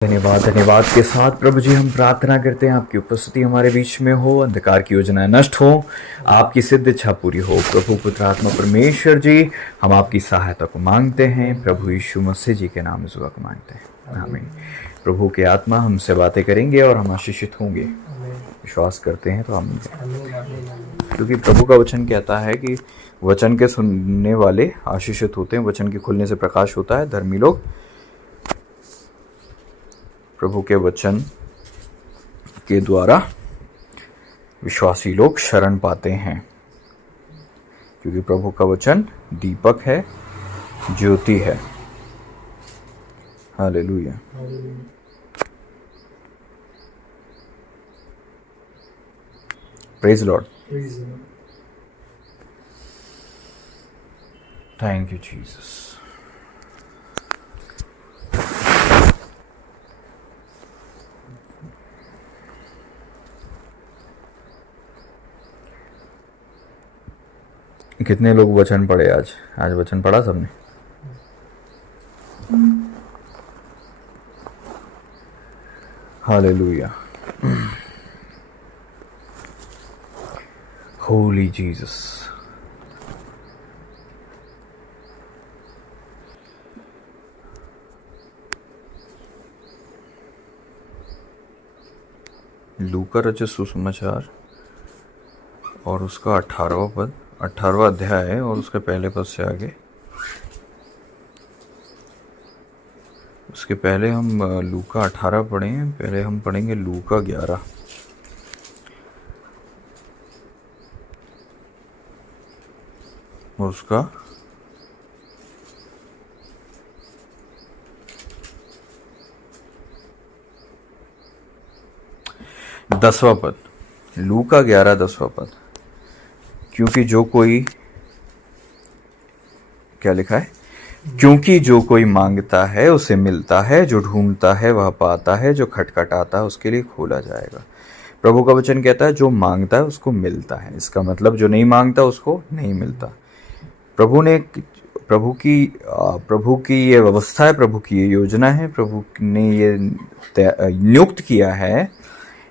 धन्यवाद धन्यवाद के साथ प्रभु जी हम प्रार्थना करते हैं आपकी उपस्थिति हमारे बीच में हो, अंधकार की योजनाएं नष्ट हो, आपकी सिद्ध इच्छा पूरी हो। प्रभु पुत्र आत्मा परमेश्वर जी, हम आपकी सहायता को मांगते हैं, प्रभु यीशु मसीह जी के नाम में दुआ को मांगते हैं, आमीन। प्रभु के आत्मा हमसे बातें करेंगे और हम आशीषित होंगे, विश्वास करते हैं तो आमीन। क्योंकि प्रभु का वचन कहता है कि वचन के सुनने वाले आशीषित होते हैं, वचन के खुलने से प्रकाश होता है। धर्मी लोग प्रभु के वचन के द्वारा विश्वासी लोग शरण पाते हैं, क्योंकि प्रभु का वचन दीपक है, ज्योति है। Hallelujah. Praise Lord. Thank you Jesus. कितने लोग वचन पढ़े आज? आज वचन पढ़ा सबने? हालेलुया। होली जीसस। लूका रचित सुसमाचार और उसका 18वां पद, 18वां अध्याय है और उसके पहले पद से आगे। उसके पहले हम लूका 18 पढ़ें, पहले हम पढ़ेंगे लूका 11। और उसका 10वां पद। लूका 11 10वां पद। क्योंकि जो कोई, क्या लिखा है? क्योंकि जो कोई मांगता है उसे मिलता है, जो ढूंढता है वह पाता है, जो खटखटाता है उसके लिए खोला जाएगा। प्रभु का वचन कहता है जो मांगता है उसको मिलता है। इसका मतलब जो नहीं मांगता उसको नहीं मिलता। प्रभु की ये व्यवस्था है, प्रभु की ये योजना है, प्रभु ने ये नियुक्त किया है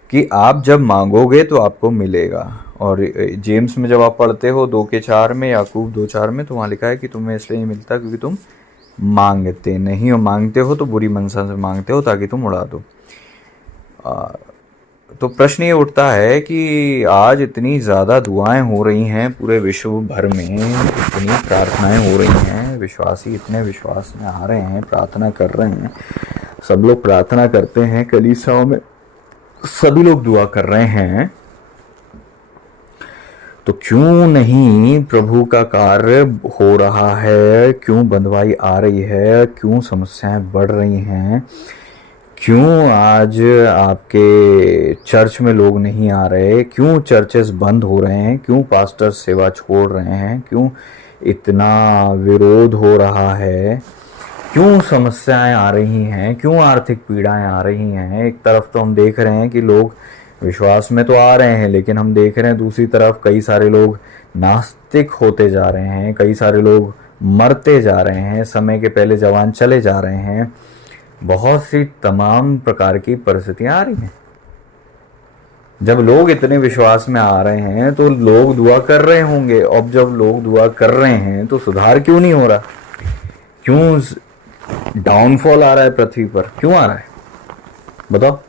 कि आप जब मांगोगे तो आपको मिलेगा। और जेम्स में जब आप पढ़ते हो 2:4 में, याकूब 2:4 में, तो वहाँ लिखा है कि तुम्हें इसलिए नहीं मिलता क्योंकि तुम मांगते नहीं हो, मांगते हो तो बुरी मनसा से मांगते हो ताकि तुम उड़ा दो। तो प्रश्न ये उठता है कि आज इतनी ज़्यादा दुआएं हो रही हैं पूरे विश्व भर में, इतनी प्रार्थनाएं हो रही हैं, विश्वासी इतने विश्वास में आ रहे हैं, प्रार्थना कर रहे हैं, सब लोग प्रार्थना करते हैं, कलीसियाओं में सभी लोग दुआ कर रहे हैं, तो क्यों नहीं प्रभु का कार्य हो रहा है? क्यों बंधुआई आ रही है? क्यों समस्याएं बढ़ रही हैं? क्यों आज आपके चर्च में लोग नहीं आ रहे? क्यों चर्चेस बंद हो रहे हैं? क्यों पास्टर सेवा छोड़ रहे हैं? क्यों इतना विरोध हो रहा है? क्यों समस्याएं आ रही हैं? क्यों आर्थिक पीड़ाएं आ रही हैं? एक तरफ तो हम देख रहे हैं कि लोग विश्वास में तो आ रहे हैं, लेकिन हम देख रहे हैं दूसरी तरफ कई सारे लोग नास्तिक होते जा रहे हैं, कई सारे लोग मरते जा रहे हैं, समय के पहले जवान चले जा रहे हैं। बहुत सी तमाम प्रकार की परिस्थितियां आ रही हैं। जब लोग इतने विश्वास में आ रहे हैं तो लोग दुआ कर रहे होंगे। अब जब लोग दुआ कर रहे हैं तो सुधार क्यों नहीं हो रहा? क्यों डाउनफॉल आ रहा है पृथ्वी पर? क्यों आ रहा है बताओ?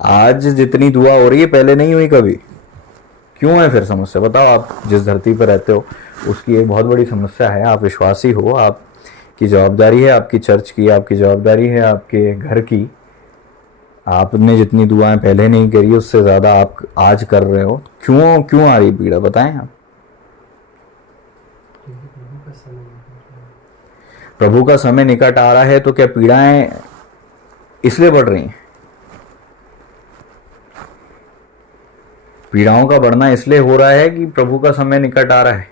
आज जितनी दुआ हो रही है पहले नहीं हुई कभी। क्यों है फिर समस्या? बताओ। आप जिस धरती पर रहते हो उसकी एक बहुत बड़ी समस्या है। आप विश्वासी हो, आपकी जवाबदारी है, आपकी चर्च की आपकी जवाबदारी है, आपके घर की। आपने जितनी दुआएं पहले नहीं करी उससे ज्यादा आप आज कर रहे हो। क्यों आ रही पीड़ा? बताएं आप। प्रभु का समय निकट आ रहा है तो क्या पीड़ाएं इसलिए बढ़ रही हैं? पीड़ाओं का बढ़ना इसलिए हो रहा है कि प्रभु का समय निकट आ रहा है।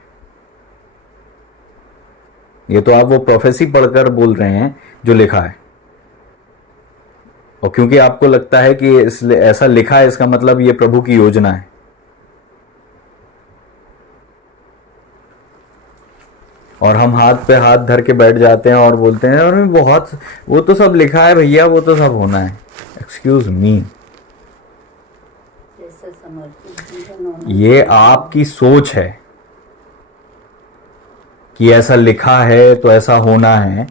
ये तो आप वो प्रोफेसी पढ़कर बोल रहे हैं जो लिखा है, और क्योंकि आपको लगता है कि इसलिए ऐसा लिखा है इसका मतलब ये प्रभु की योजना है। और हम हाथ पे हाथ धर के बैठ जाते हैं और बोलते हैं और बहुत, वो तो सब लिखा है भैया, वो तो सब होना है। एक्सक्यूज मी, ये आपकी सोच है कि ऐसा लिखा है तो ऐसा होना है।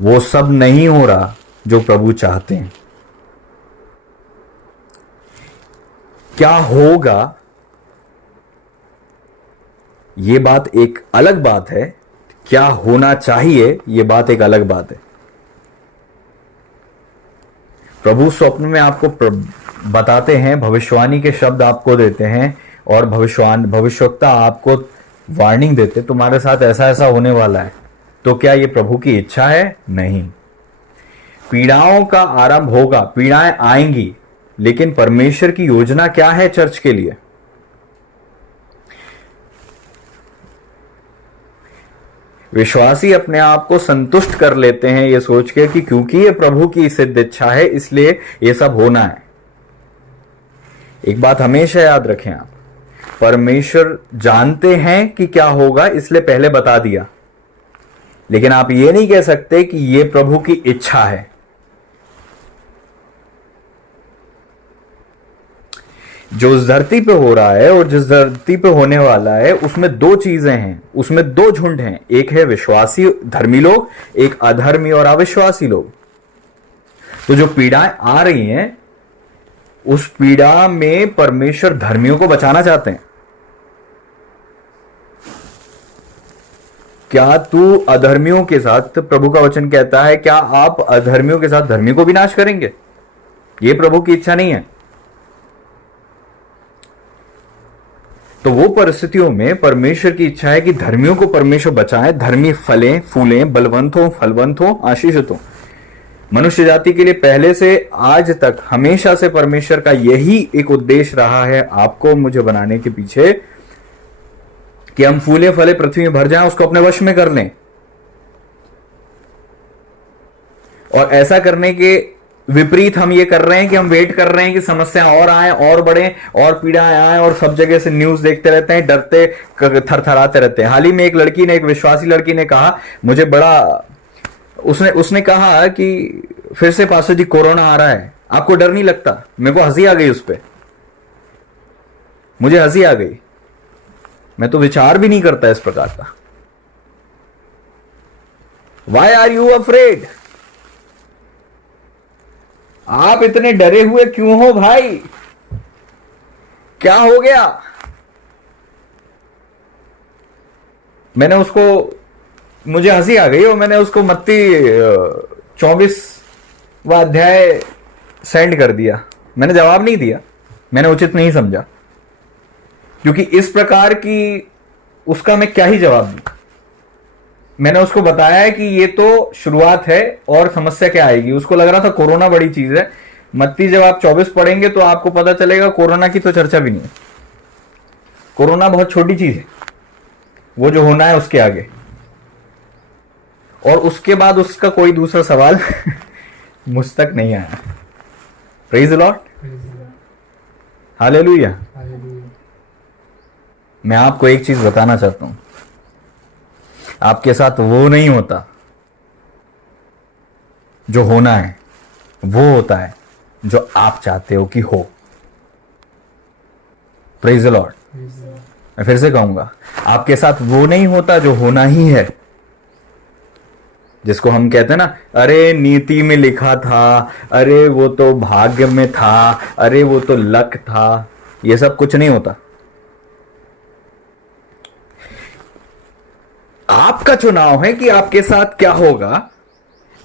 वो सब नहीं हो रहा जो प्रभु चाहते हैं। क्या होगा ये बात एक अलग बात है, क्या होना चाहिए ये बात एक अलग बात है। प्रभु स्वप्न में आपको बताते हैं, भविष्यवाणी के शब्द आपको देते हैं और भविष्यवक्ता आपको वार्निंग देते, तुम्हारे साथ ऐसा ऐसा होने वाला है। तो क्या ये प्रभु की इच्छा है? नहीं। पीड़ाओं का आरंभ होगा, पीड़ाएं आएंगी, लेकिन परमेश्वर की योजना क्या है चर्च के लिए? विश्वासी अपने आप को संतुष्ट कर लेते हैं ये सोच के कि क्योंकि ये प्रभु की सिद्ध इच्छा है इसलिए ये सब होना है। एक बात हमेशा याद रखें आप, परमेश्वर जानते हैं कि क्या होगा इसलिए पहले बता दिया, लेकिन आप ये नहीं कह सकते कि ये प्रभु की इच्छा है। जो इस धरती पे हो रहा है और जिस धरती पे होने वाला है उसमें दो चीजें हैं, उसमें दो झुंड हैं। एक है विश्वासी धर्मी लोग, एक अधर्मी और अविश्वासी लोग। तो जो पीड़ाएं आ रही हैं उस पीड़ा में परमेश्वर धर्मियों को बचाना चाहते हैं। क्या तू अधर्मियों के साथ, प्रभु का वचन कहता है, क्या आप अधर्मियों के साथ धर्मी को भी नाश करेंगे? यह प्रभु की इच्छा नहीं है। तो वो परिस्थितियों में परमेश्वर की इच्छा है कि धर्मियों को परमेश्वर बचाए, धर्मी फलें फूलें, बलवंत हो, फलवंत हो, आशीषित हो। मनुष्य जाति के लिए पहले से आज तक हमेशा से परमेश्वर का यही एक उद्देश्य रहा है, आपको मुझे बनाने के पीछे, कि हम फूले फले पृथ्वी में भर जाएं, उसको अपने वश में कर लें। और ऐसा करने के विपरीत हम ये कर रहे हैं कि हम वेट कर रहे हैं कि समस्या और आए और बढ़े और पीड़ाएं आए, और सब जगह से न्यूज देखते रहते हैं, डरते थरथराते रहते हैं। हाल ही में एक लड़की ने, एक विश्वासी लड़की ने कहा, मुझे बड़ा, उसने कहा कि फिर से पास्टर जी कोरोना आ रहा है, आपको डर नहीं लगता? मेरे को हंसी आ गई उस पर, मुझे हंसी आ गई। मैं तो विचार भी नहीं करता इस प्रकार का। Why are you afraid? आप इतने डरे हुए क्यों हो भाई? क्या हो गया? मैंने उसको, मुझे हंसी आ गई और मैंने उसको मत्ती 24वां अध्याय सेंड कर दिया। मैंने जवाब नहीं दिया, मैंने उचित नहीं समझा, क्योंकि इस प्रकार की उसका मैं क्या ही जवाब दूं। मैंने उसको बताया है कि ये तो शुरुआत है और समस्या क्या आएगी। उसको लग रहा था कोरोना बड़ी चीज है। मत्ती जब आप 24 पढ़ेंगे तो आपको पता चलेगा कोरोना की तो चर्चा भी नहीं है। कोरोना बहुत छोटी चीज है, वो जो होना है उसके आगे। और उसके बाद उसका कोई दूसरा सवाल मुझ तक नहीं आया। Praise the Lord, hallelujah. मैं आपको एक चीज बताना चाहता हूं, आपके साथ वो नहीं होता जो होना है, वो होता है जो आप चाहते हो कि हो। Praise the Lord. मैं फिर से कहूंगा, आपके साथ वो नहीं होता जो होना ही है। जिसको हम कहते हैं ना, अरे नीति में लिखा था, अरे वो तो भाग्य में था, अरे वो तो लक था। ये सब कुछ नहीं होता। आपका चुनाव है कि आपके साथ क्या होगा।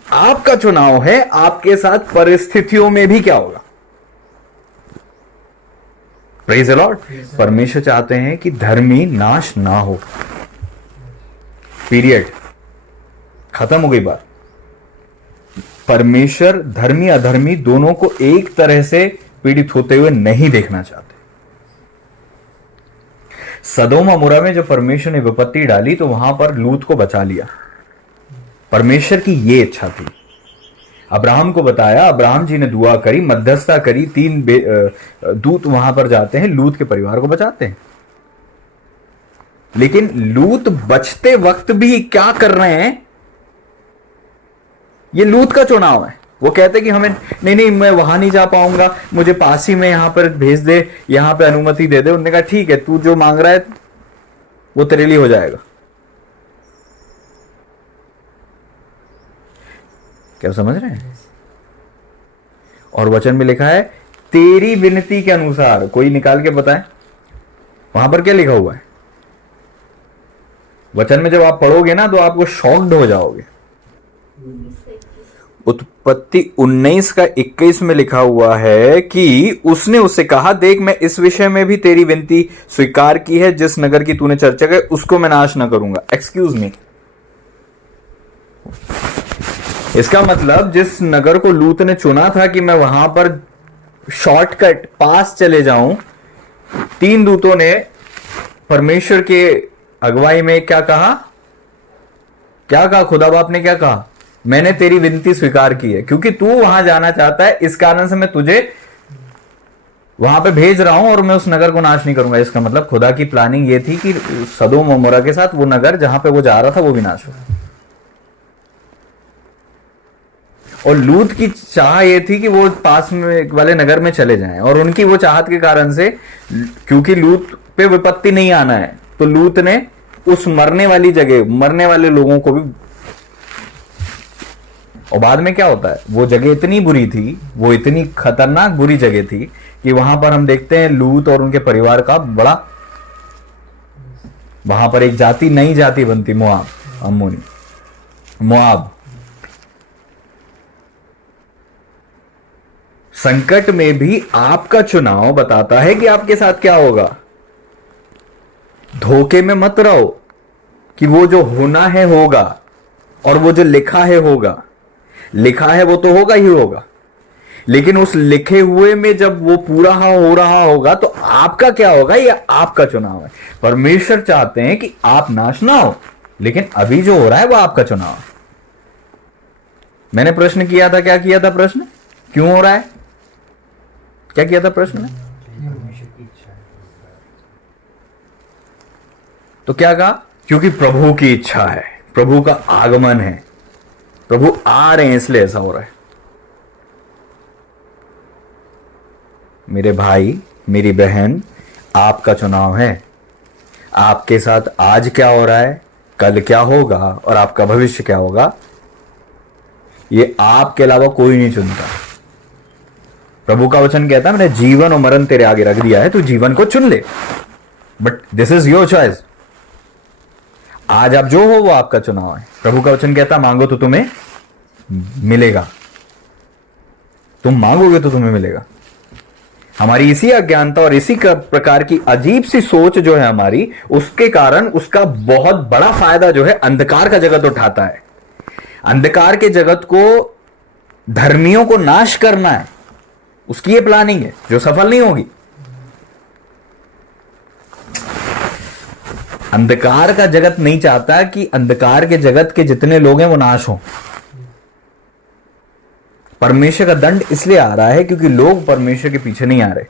आपका चुनाव है आपके साथ परिस्थितियों में भी क्या होगा। Praise the Lord. परमेश्वर चाहते हैं कि धर्मी नाश ना हो। पीरियड, खत्म हो गई बात। परमेश्वर धर्मी अधर्मी दोनों को एक तरह से पीड़ित होते हुए नहीं देखना चाहते। सदोम अमोरा में जब परमेश्वर ने विपत्ति डाली तो वहां पर लूत को बचा लिया। परमेश्वर की ये इच्छा थी। अब्राहम को बताया, अब्राहम जी ने दुआ करी, मध्यस्थता करी, 3 दूत वहां पर जाते हैं, लूत के परिवार को बचाते हैं। लेकिन लूत बचते वक्त भी क्या कर रहे हैं? ये लूत का चुनाव है। वो कहते कि हमें नहीं नहीं, मैं वहां नहीं जा पाऊंगा, मुझे पास ही में यहां पर भेज दे, यहां पे अनुमति दे दे। उन्होंने कहा ठीक है, तू जो मांग रहा है वो तेरे लिए हो जाएगा। क्या समझ रहे हैं? और वचन में लिखा है तेरी विनती के अनुसार। कोई निकाल के बताए वहां पर क्या लिखा हुआ है? वचन में जब आप पढ़ोगे ना तो आपको शॉक्ड हो जाओगे। उत्पत्ति 19 का 21 में लिखा हुआ है कि उसने उससे कहा, देख मैं इस विषय में भी तेरी विनती स्वीकार की है, जिस नगर की तूने चर्चा की उसको मैं नाश न करूंगा। एक्सक्यूज मी, इसका मतलब जिस नगर को लूत ने चुना था कि मैं वहां पर शॉर्टकट पास चले जाऊं, 3 दूतों ने परमेश्वर के अगुवाई में क्या कहा? क्या कहा? खुदा बाप ने क्या कहा? मैंने तेरी विनती स्वीकार की है, क्योंकि तू वहां जाना चाहता है, इस कारण से मैं तुझे वहां पे भेज रहा हूं और मैं उस नगर को नाश नहीं करूंगा। इसका मतलब खुदा की प्लानिंग ये थी कि सदोम और मोरा के साथ वो नगर जहां पे वो जा रहा था वो भी नाश हो। और लूत की चाह ये थी कि वो पास में वाले नगर में चले जाएं, और उनकी वो चाहत के कारण से, क्योंकि लूत पे विपत्ति नहीं आना है, तो लूत ने उस मरने वाली जगह, मरने वाले लोगों को भी। और बाद में क्या होता है? वो जगह इतनी बुरी थी, वो इतनी खतरनाक बुरी जगह थी कि वहां पर हम देखते हैं लूत और उनके परिवार का बड़ा, वहां पर एक जाति, नई जाति बनती, मोआब, अम्मोनी, मोआब। संकट में भी आपका चुनाव बताता है कि आपके साथ क्या होगा। धोखे में मत रहो कि वो जो होना है होगा, और वो जो लिखा है होगा। लिखा है वो तो होगा ही होगा, लेकिन उस लिखे हुए में जब वो पूरा हो रहा होगा तो आपका क्या होगा, ये आपका चुनाव है। परमेश्वर चाहते हैं कि आप नाश ना हो, लेकिन अभी जो हो रहा है वो आपका चुनाव है। मैंने प्रश्न किया था, क्या किया था प्रश्न? क्यों हो रहा है? क्या किया था प्रश्न में? तो क्या कहा? क्योंकि प्रभु की इच्छा है, प्रभु का आगमन है, प्रभु आ रहे हैं, इसलिए ऐसा हो रहा है। मेरे भाई, मेरी बहन, आपका चुनाव है। आपके साथ आज क्या हो रहा है, कल क्या होगा, और आपका भविष्य क्या होगा, ये आपके अलावा कोई नहीं चुनता। प्रभु का वचन कहता है, मैंने जीवन और मरण तेरे आगे रख दिया है, तू जीवन को चुन ले, but this is your choice. आज आप जो हो वो आपका चुनाव है। प्रभु का वचन कहता है, मांगो तो तुम्हें मिलेगा, तुम मांगोगे तो तुम्हें मिलेगा। हमारी इसी अज्ञानता और इसी प्रकार की अजीब सी सोच जो है हमारी, उसके कारण उसका बहुत बड़ा फायदा जो है अंधकार का जगत उठाता है। अंधकार के जगत को, धर्मियों को नाश करना है, उसकी ये प्लानिंग है जो सफल नहीं होगी। अंधकार का जगत नहीं चाहता कि अंधकार के जगत के जितने लोग हैं वो नाश हो। परमेश्वर का दंड इसलिए आ रहा है क्योंकि लोग परमेश्वर के पीछे नहीं आ रहे,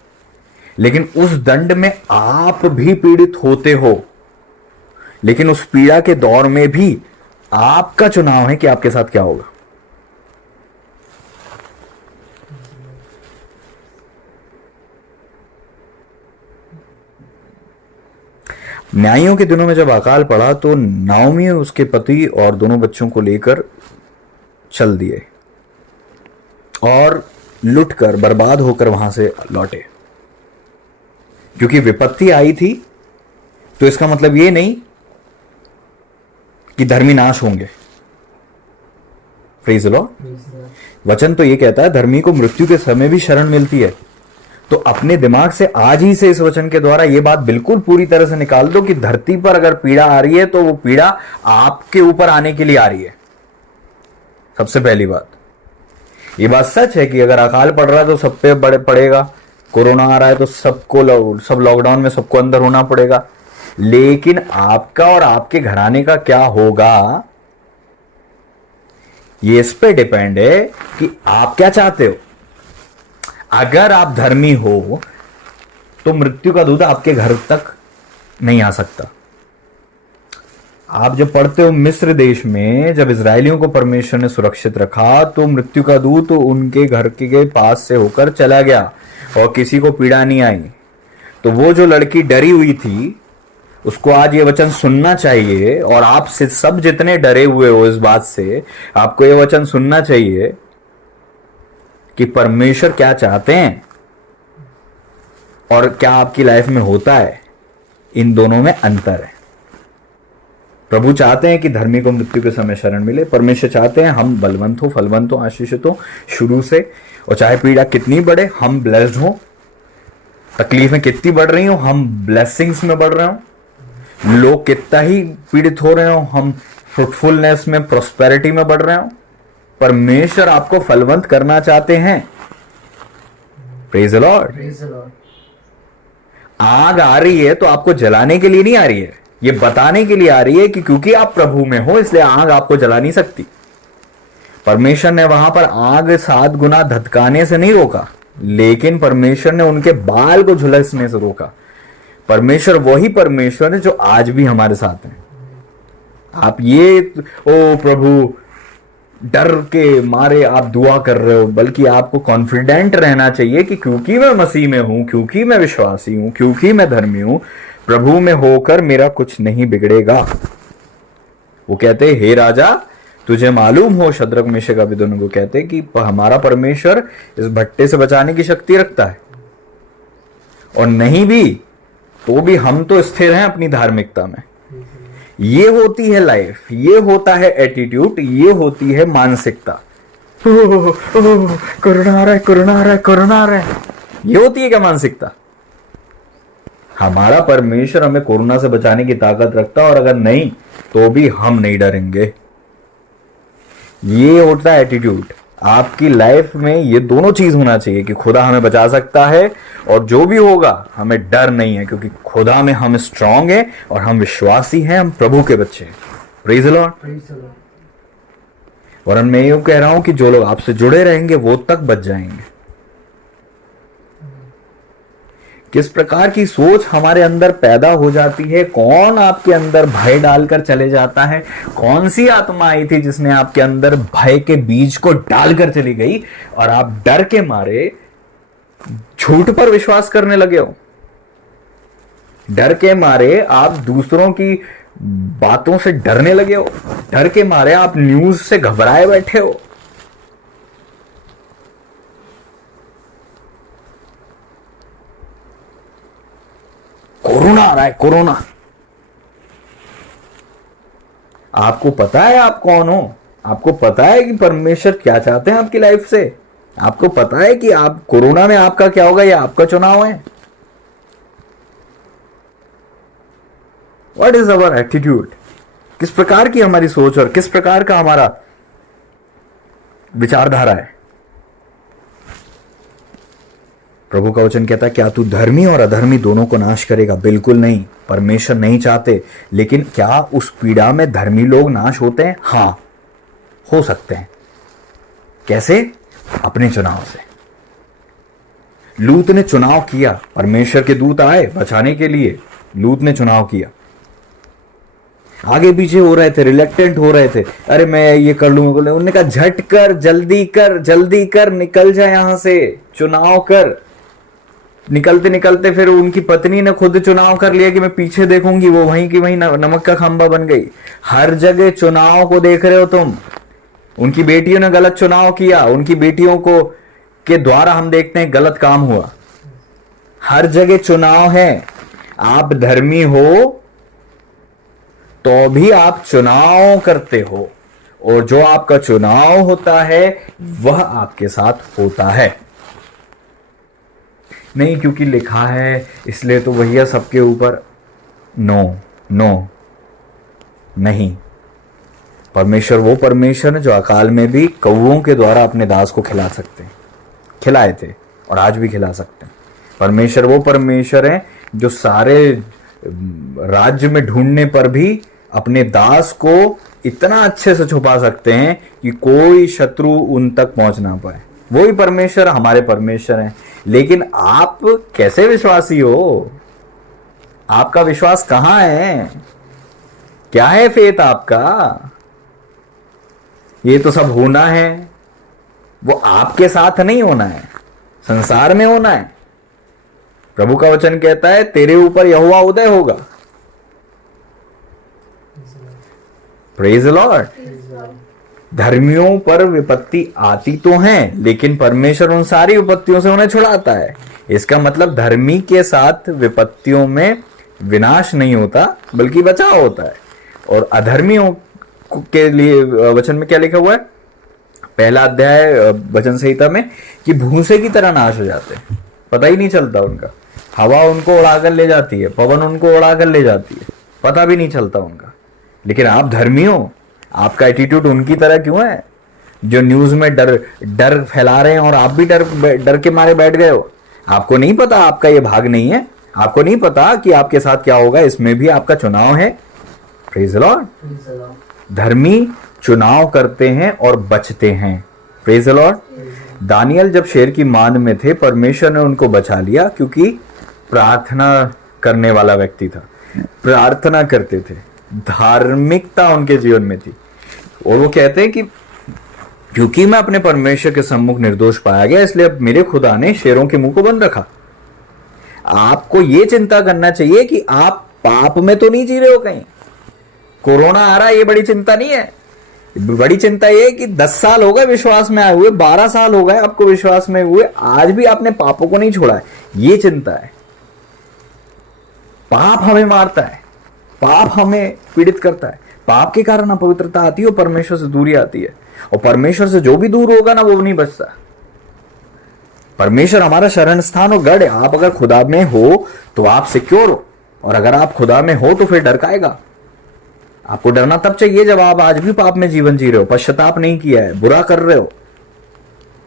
लेकिन उस दंड में आप भी पीड़ित होते हो। लेकिन उस पीड़ा के दौर में भी आपका चुनाव है कि आपके साथ क्या होगा। न्यायियों के दिनों में जब अकाल पड़ा तो नाओमी उसके पति और दोनों बच्चों को लेकर चल दिए और लुटकर, बर्बाद होकर वहां से लौटे। क्योंकि विपत्ति आई थी, तो इसका मतलब ये नहीं कि धर्मी नाश होंगे। Praise the Lord. वचन तो ये कहता है धर्मी को मृत्यु के समय भी शरण मिलती है। तो अपने दिमाग से आज ही से इस वचन के द्वारा ये बात बिल्कुल पूरी तरह से निकाल दो कि धरती पर अगर पीड़ा आ रही है तो वो पीड़ा आपके ऊपर आने के लिए आ रही है। सबसे पहली बात ये बात सच है कि अगर अकाल पड़ रहा है तो सब पे बड़े पड़ेगा, कोरोना आ रहा है तो सबको, सब लॉकडाउन में सबको अंदर होना पड़ेगा। लेकिन आपका और आपके घराने का क्या होगा, ये इस पे डिपेंड है कि आप क्या चाहते हो। अगर आप धर्मी हो तो मृत्यु का दूत आपके घर तक नहीं आ सकता। आप जब पढ़ते हो मिस्र देश में जब इजरायलियों को परमेश्वर ने सुरक्षित रखा तो मृत्यु का दूत उनके घर के पास से होकर चला गया और किसी को पीड़ा नहीं आई। तो वो जो लड़की डरी हुई थी उसको आज ये वचन सुनना चाहिए, और आप से सब जितने डरे हुए हो इस बात से, आपको ये वचन सुनना चाहिए कि परमेश्वर क्या चाहते हैं और क्या आपकी लाइफ में होता है। इन दोनों में अंतर है। प्रभु चाहते हैं कि धर्मी को मृत्यु के समय शरण मिले। परमेश्वर चाहते हैं हम बलवंत हो, फलवंत हो, आशीषित हो शुरू से, और चाहे पीड़ा कितनी बढ़े हम ब्लेस्ड हो, तकलीफें कितनी बढ़ रही हो हम ब्लेसिंग्स में बढ़ रहे हो, लोग कितना ही पीड़ित हो रहे हो हम फ्रूटफुलनेस में, प्रोस्पेरिटी में बढ़ रहे हो। परमेश्वर आपको फलवंत करना चाहते हैं। Praise the Lord. आग आ रही है तो आपको जलाने के लिए नहीं आ रही है, ये बताने के लिए आ रही है कि क्योंकि आप प्रभु में हो इसलिए आग आपको जला नहीं सकती। परमेश्वर ने वहां पर आग 7 गुना धधकाने से नहीं रोका, लेकिन परमेश्वर ने उनके बाल को झुलसने से रोका। परमेश्वर वही परमेश्वर है जो आज भी हमारे साथ है। आप ये ओ प्रभु डर के मारे आप दुआ कर रहे हो, बल्कि आपको कॉन्फिडेंट रहना चाहिए कि क्योंकि मैं मसीह में हूं, क्योंकि मैं विश्वासी हूं, क्योंकि मैं धर्मी हूं, प्रभु में होकर मेरा कुछ नहीं बिगड़ेगा। वो कहते हे राजा तुझे मालूम हो, शद्रक मेशक अबेदनगो को कहते कि हमारा परमेश्वर इस भट्टे से बचाने की शक्ति रखता है, और नहीं भी तो भी हम तो स्थिर हैं अपनी धार्मिकता में। ये होती है लाइफ, ये होता है एटीट्यूड, ये होती है मानसिकता। कोरोना आ रहा है, कोरोना आ रहा है, कोरोना आ रहा है, ये होती है क्या मानसिकता? हमारा परमेश्वर हमें कोरोना से बचाने की ताकत रखता है, और अगर नहीं तो भी हम नहीं डरेंगे। ये होता है एटीट्यूड। आपकी लाइफ में ये दोनों चीज होना चाहिए कि खुदा हमें बचा सकता है, और जो भी होगा हमें डर नहीं है, क्योंकि खुदा में हम स्ट्रांग हैं और हम विश्वासी हैं, हम प्रभु के बच्चे हैं। Praise the Lord. और मैं यूं कह रहा हूं कि जो लोग आपसे जुड़े रहेंगे वो तक बच जाएंगे। किस प्रकार की सोच हमारे अंदर पैदा हो जाती है, कौन आपके अंदर भय डालकर चले जाता है, कौन सी आत्मा आई थी जिसने आपके अंदर भय के बीज को डालकर चली गई और आप डर के मारे झूठ पर विश्वास करने लगे हो। डर के मारे आप दूसरों की बातों से डरने लगे हो, डर के मारे आप न्यूज से घबराए बैठे हो। कोरोना आ रहा है, कोरोना। आपको पता है आप कौन हो? आपको पता है कि परमेश्वर क्या चाहते हैं आपकी लाइफ से? आपको पता है कि आप कोरोना में आपका क्या होगा, या आपका चुनाव है? What is our attitude? किस प्रकार की हमारी सोच और किस प्रकार का हमारा विचारधारा है? प्रभु का वचन कहता है क्या तू धर्मी और अधर्मी दोनों को नाश करेगा? बिल्कुल नहीं, परमेश्वर नहीं चाहते। लेकिन क्या उस पीड़ा में धर्मी लोग नाश होते हैं? हां, हो सकते हैं। कैसे? अपने चुनाव से। लूत ने चुनाव किया, परमेश्वर के दूत आए बचाने के लिए, लूत ने चुनाव किया। आगे पीछे हो रहे थे, रिलेक्टेंट हो रहे थे, अरे मैं ये कर लूंगा। उन्होंने कहा झट कर, जल्दी कर, जल्दी कर, निकल जा यहां से, चुनाव कर। निकलते निकलते फिर उनकी पत्नी ने खुद चुनाव कर लिया कि मैं पीछे देखूंगी, वो वहीं की वहीं नमक का खंबा बन गई। हर जगह चुनाव को देख रहे हो तुम। उनकी बेटियों ने गलत चुनाव किया, उनकी बेटियों को के द्वारा हम देखते हैं गलत काम हुआ। हर जगह चुनाव है। आप धर्मी हो तो भी आप चुनाव करते हो, और जो आपका चुनाव होता है वह आपके साथ होता है। नहीं क्योंकि लिखा है इसलिए तो भैया सबके ऊपर, नो नो नहीं। परमेश्वर वो परमेश्वर है जो अकाल में भी कौवों के द्वारा अपने दास को खिला सकते हैं, खिलाए थे और आज भी खिला सकते हैं। परमेश्वर वो परमेश्वर है जो सारे राज्य में ढूंढने पर भी अपने दास को इतना अच्छे से छुपा सकते हैं कि कोई शत्रु उन तक पहुंच ना पाए। वही परमेश्वर हमारे परमेश्वर हैं। लेकिन आप कैसे विश्वासी हो? आपका विश्वास कहां है? क्या है फेथ आपका? ये तो सब होना है, वो आपके साथ नहीं होना है, संसार में होना है। प्रभु का वचन कहता है तेरे ऊपर यहोवा उदय होगा। Praise the Lord. धर्मियों पर विपत्ति आती तो है, लेकिन परमेश्वर उन सारी विपत्तियों से उन्हें छुड़ाता है। इसका मतलब धर्मी के साथ विपत्तियों में विनाश नहीं होता, बल्कि बचाव होता है। और अधर्मियों के लिए वचन में क्या लिखा हुआ है? पहला अध्याय वचन संहिता में, कि भूसे की तरह नाश हो जाते हैं, पता ही नहीं चलता उनका। हवा उनको उड़ाकर ले जाती है, पवन उनको उड़ाकर ले जाती है, पता भी नहीं चलता उनका। लेकिन आप धर्मी हो, आपका एटीट्यूड उनकी तरह क्यों है, जो न्यूज में डर फैला रहे हैं और आप भी डर के मारे बैठ गए हो? आपको नहीं पता आपका ये भाग नहीं है? आपको नहीं पता कि आपके साथ क्या होगा? इसमें भी आपका चुनाव है। Praise the Lord. धर्मी चुनाव करते हैं और बचते हैं। Praise the Lord. दानियल जब शेर की मान में थे, परमेश्वर ने उनको बचा लिया, क्योंकि प्रार्थना करने वाला व्यक्ति था, प्रार्थना करते थे, धार्मिकता उनके जीवन में थी। और वो कहते हैं कि क्योंकि मैं अपने परमेश्वर के सम्मुख निर्दोष पाया गया, इसलिए अब मेरे खुदा ने शेरों के मुंह को बंद रखा। आपको ये चिंता करना चाहिए कि आप पाप में तो नहीं जी रहे हो कहीं। कोरोना आ रहा है, ये बड़ी चिंता नहीं है। बड़ी चिंता ये है कि 10 साल हो गए विश्वास में आए हुए, 12 साल हो गए आपको विश्वास में हुए, आज भी आपने पापों को नहीं छोड़ा है। ये चिंता है। पाप हमें मारता है, पाप हमें पीड़ित करता है, पाप के कारण अपवित्रता आती है और परमेश्वर से दूरी आती है। और परमेश्वर से जो भी दूर होगा ना, वो नहीं बचता। परमेश्वर हमारा शरण स्थान और गढ़ है। आप अगर खुदा में हो तो आप सिक्योर हो, और अगर आप खुदा में हो तो फिर डर काएगा। आपको डरना तब चाहिए जब आप आज भी पाप में जीवन जी रहे हो, पश्चाताप नहीं किया है, बुरा कर रहे हो,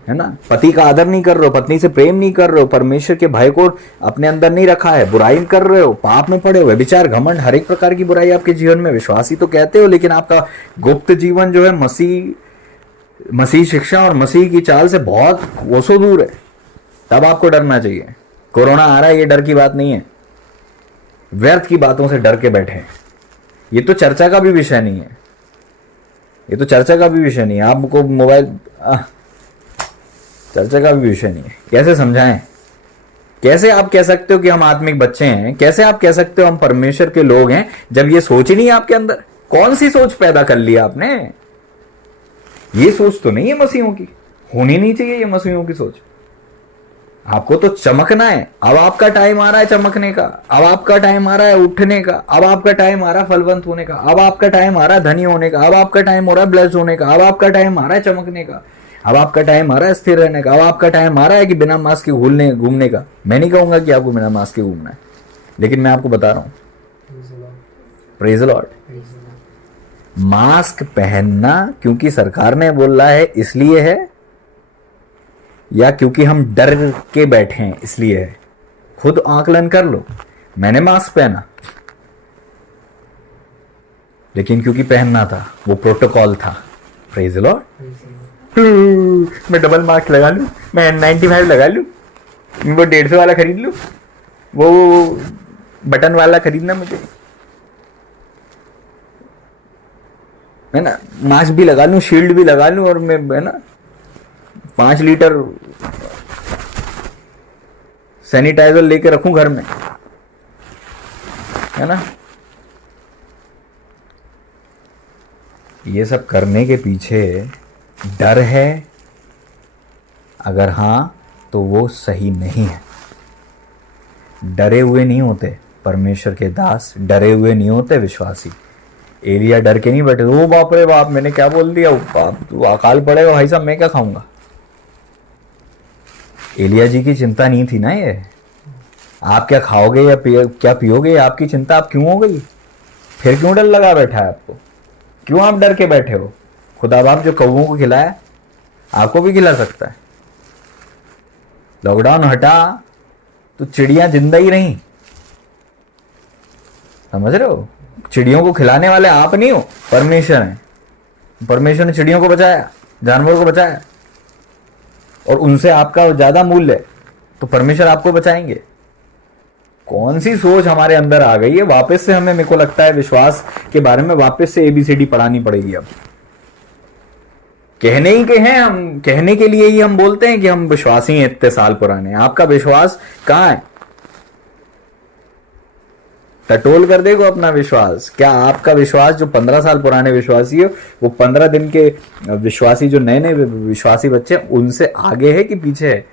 है ना, पति का आदर नहीं कर रहे हो, पत्नी से प्रेम नहीं कर रहे हो, परमेश्वर के भय को अपने अंदर नहीं रखा है, बुराई कर रहे हो, पाप में पड़े हो, व्यभिचार, घमंड, हर एक प्रकार की बुराई आपके जीवन में। विश्वासी तो कहते हो, लेकिन आपका गुप्त जीवन जो है मसीह शिक्षा और मसीह की चाल से बहुत कोसों दूर है। तब आपको डरना चाहिए। कोरोना आ रहा है, ये डर की बात नहीं है। व्यर्थ की बातों से डर के बैठे हैं। ये तो चर्चा का भी विषय नहीं है, ये तो चर्चा का भी विषय नहीं है। आपको मोबाइल चर्चा का भी विषय नहीं है। कैसे समझाएं? कैसे आप कह सकते हो कि हम आत्मिक बच्चे हैं? कैसे आप कह सकते हो हम परमेश्वर के लोग हैं, जब ये सोच ही नहीं है आपके अंदर? कौन सी सोच पैदा कर लिया आपने? ये सोच तो नहीं है मसीहों की, होनी नहीं चाहिए ये मसीहों की सोच। आपको तो चमकना है। अब आपका टाइम आ रहा है चमकने का, अब आपका टाइम आ रहा है उठने का, अब आपका टाइम आ रहा है फलवंत होने का, अब आपका टाइम आ रहा है धनी होने का, अब आपका टाइम हो रहा है ब्लेस्ड होने का, अब आपका टाइम आ रहा है चमकने का, अब आपका टाइम आ रहा है स्थिर रहने का, अब आपका टाइम आ रहा है कि बिना मास्क के घूमने का। मैं नहीं कहूंगा कि आपको बिना मास्क के घूमना है, लेकिन मैं आपको बता रहा हूं, प्रेज द लॉर्ड, मास्क पहनना क्योंकि सरकार ने बोला है इसलिए है, या क्योंकि हम डर के बैठे हैं इसलिए है? खुद आकलन कर लो। मैंने मास्क पहना, लेकिन क्योंकि पहनना था, वो प्रोटोकॉल था। Praise the Lord. मैं डबल मास्क लगा लूं, मैं N95 लगा लूं, वो 150 वाला खरीद लूं, वो बटन वाला खरीदना मुझे, है ना, मास्क भी लगा लूं, शील्ड भी लगा लूं, और मैं, है ना, 5 लीटर सैनिटाइजर लेके रखूं घर में, है ना। ये सब करने के पीछे डर है? अगर हां तो वो सही नहीं है। डरे हुए नहीं होते परमेश्वर के दास, डरे हुए नहीं होते विश्वासी। एलिया डर के नहीं बैठे, ओ बाप रे बाप, मैंने क्या बोल दिया, बाप अकाल पड़ेगा भाई साहब, मैं क्या खाऊंगा। एलिया जी की चिंता नहीं थी ना ये, आप क्या खाओगे या क्या पियोगे, आपकी चिंता आप क्यों हो गई? फिर क्यों डर लगा बैठा है आपको? क्यों आप डर के बैठे हो? खुदा बाप जो कौवों को खिलाया आपको भी खिला सकता है। लॉकडाउन हटा तो चिड़ियां जिंदा ही रहीं, समझ रहे हो? चिड़ियों को खिलाने वाले आप नहीं हो, परमेश्वर है। परमेश्वर ने चिड़ियों को बचाया, जानवरों को बचाया, और उनसे आपका ज्यादा मूल्य है, तो परमेश्वर आपको बचाएंगे। कौन सी सोच हमारे अंदर आ गई है? वापस से हमें, मेरे को लगता है, विश्वास के बारे में वापस से एबीसीडी पढ़ानी पड़ेगी अब। कहने ही के हैं हम, कहने के लिए ही हम बोलते हैं कि हम विश्वासी हैं इतने साल पुराने। आपका विश्वास कहां है? टटोल कर देखो अपना विश्वास। क्या आपका विश्वास, जो 15 साल पुराने विश्वासी हो, वो 15 दिन के विश्वासी, जो नए नए विश्वासी बच्चे हैं, उनसे आगे है कि पीछे है?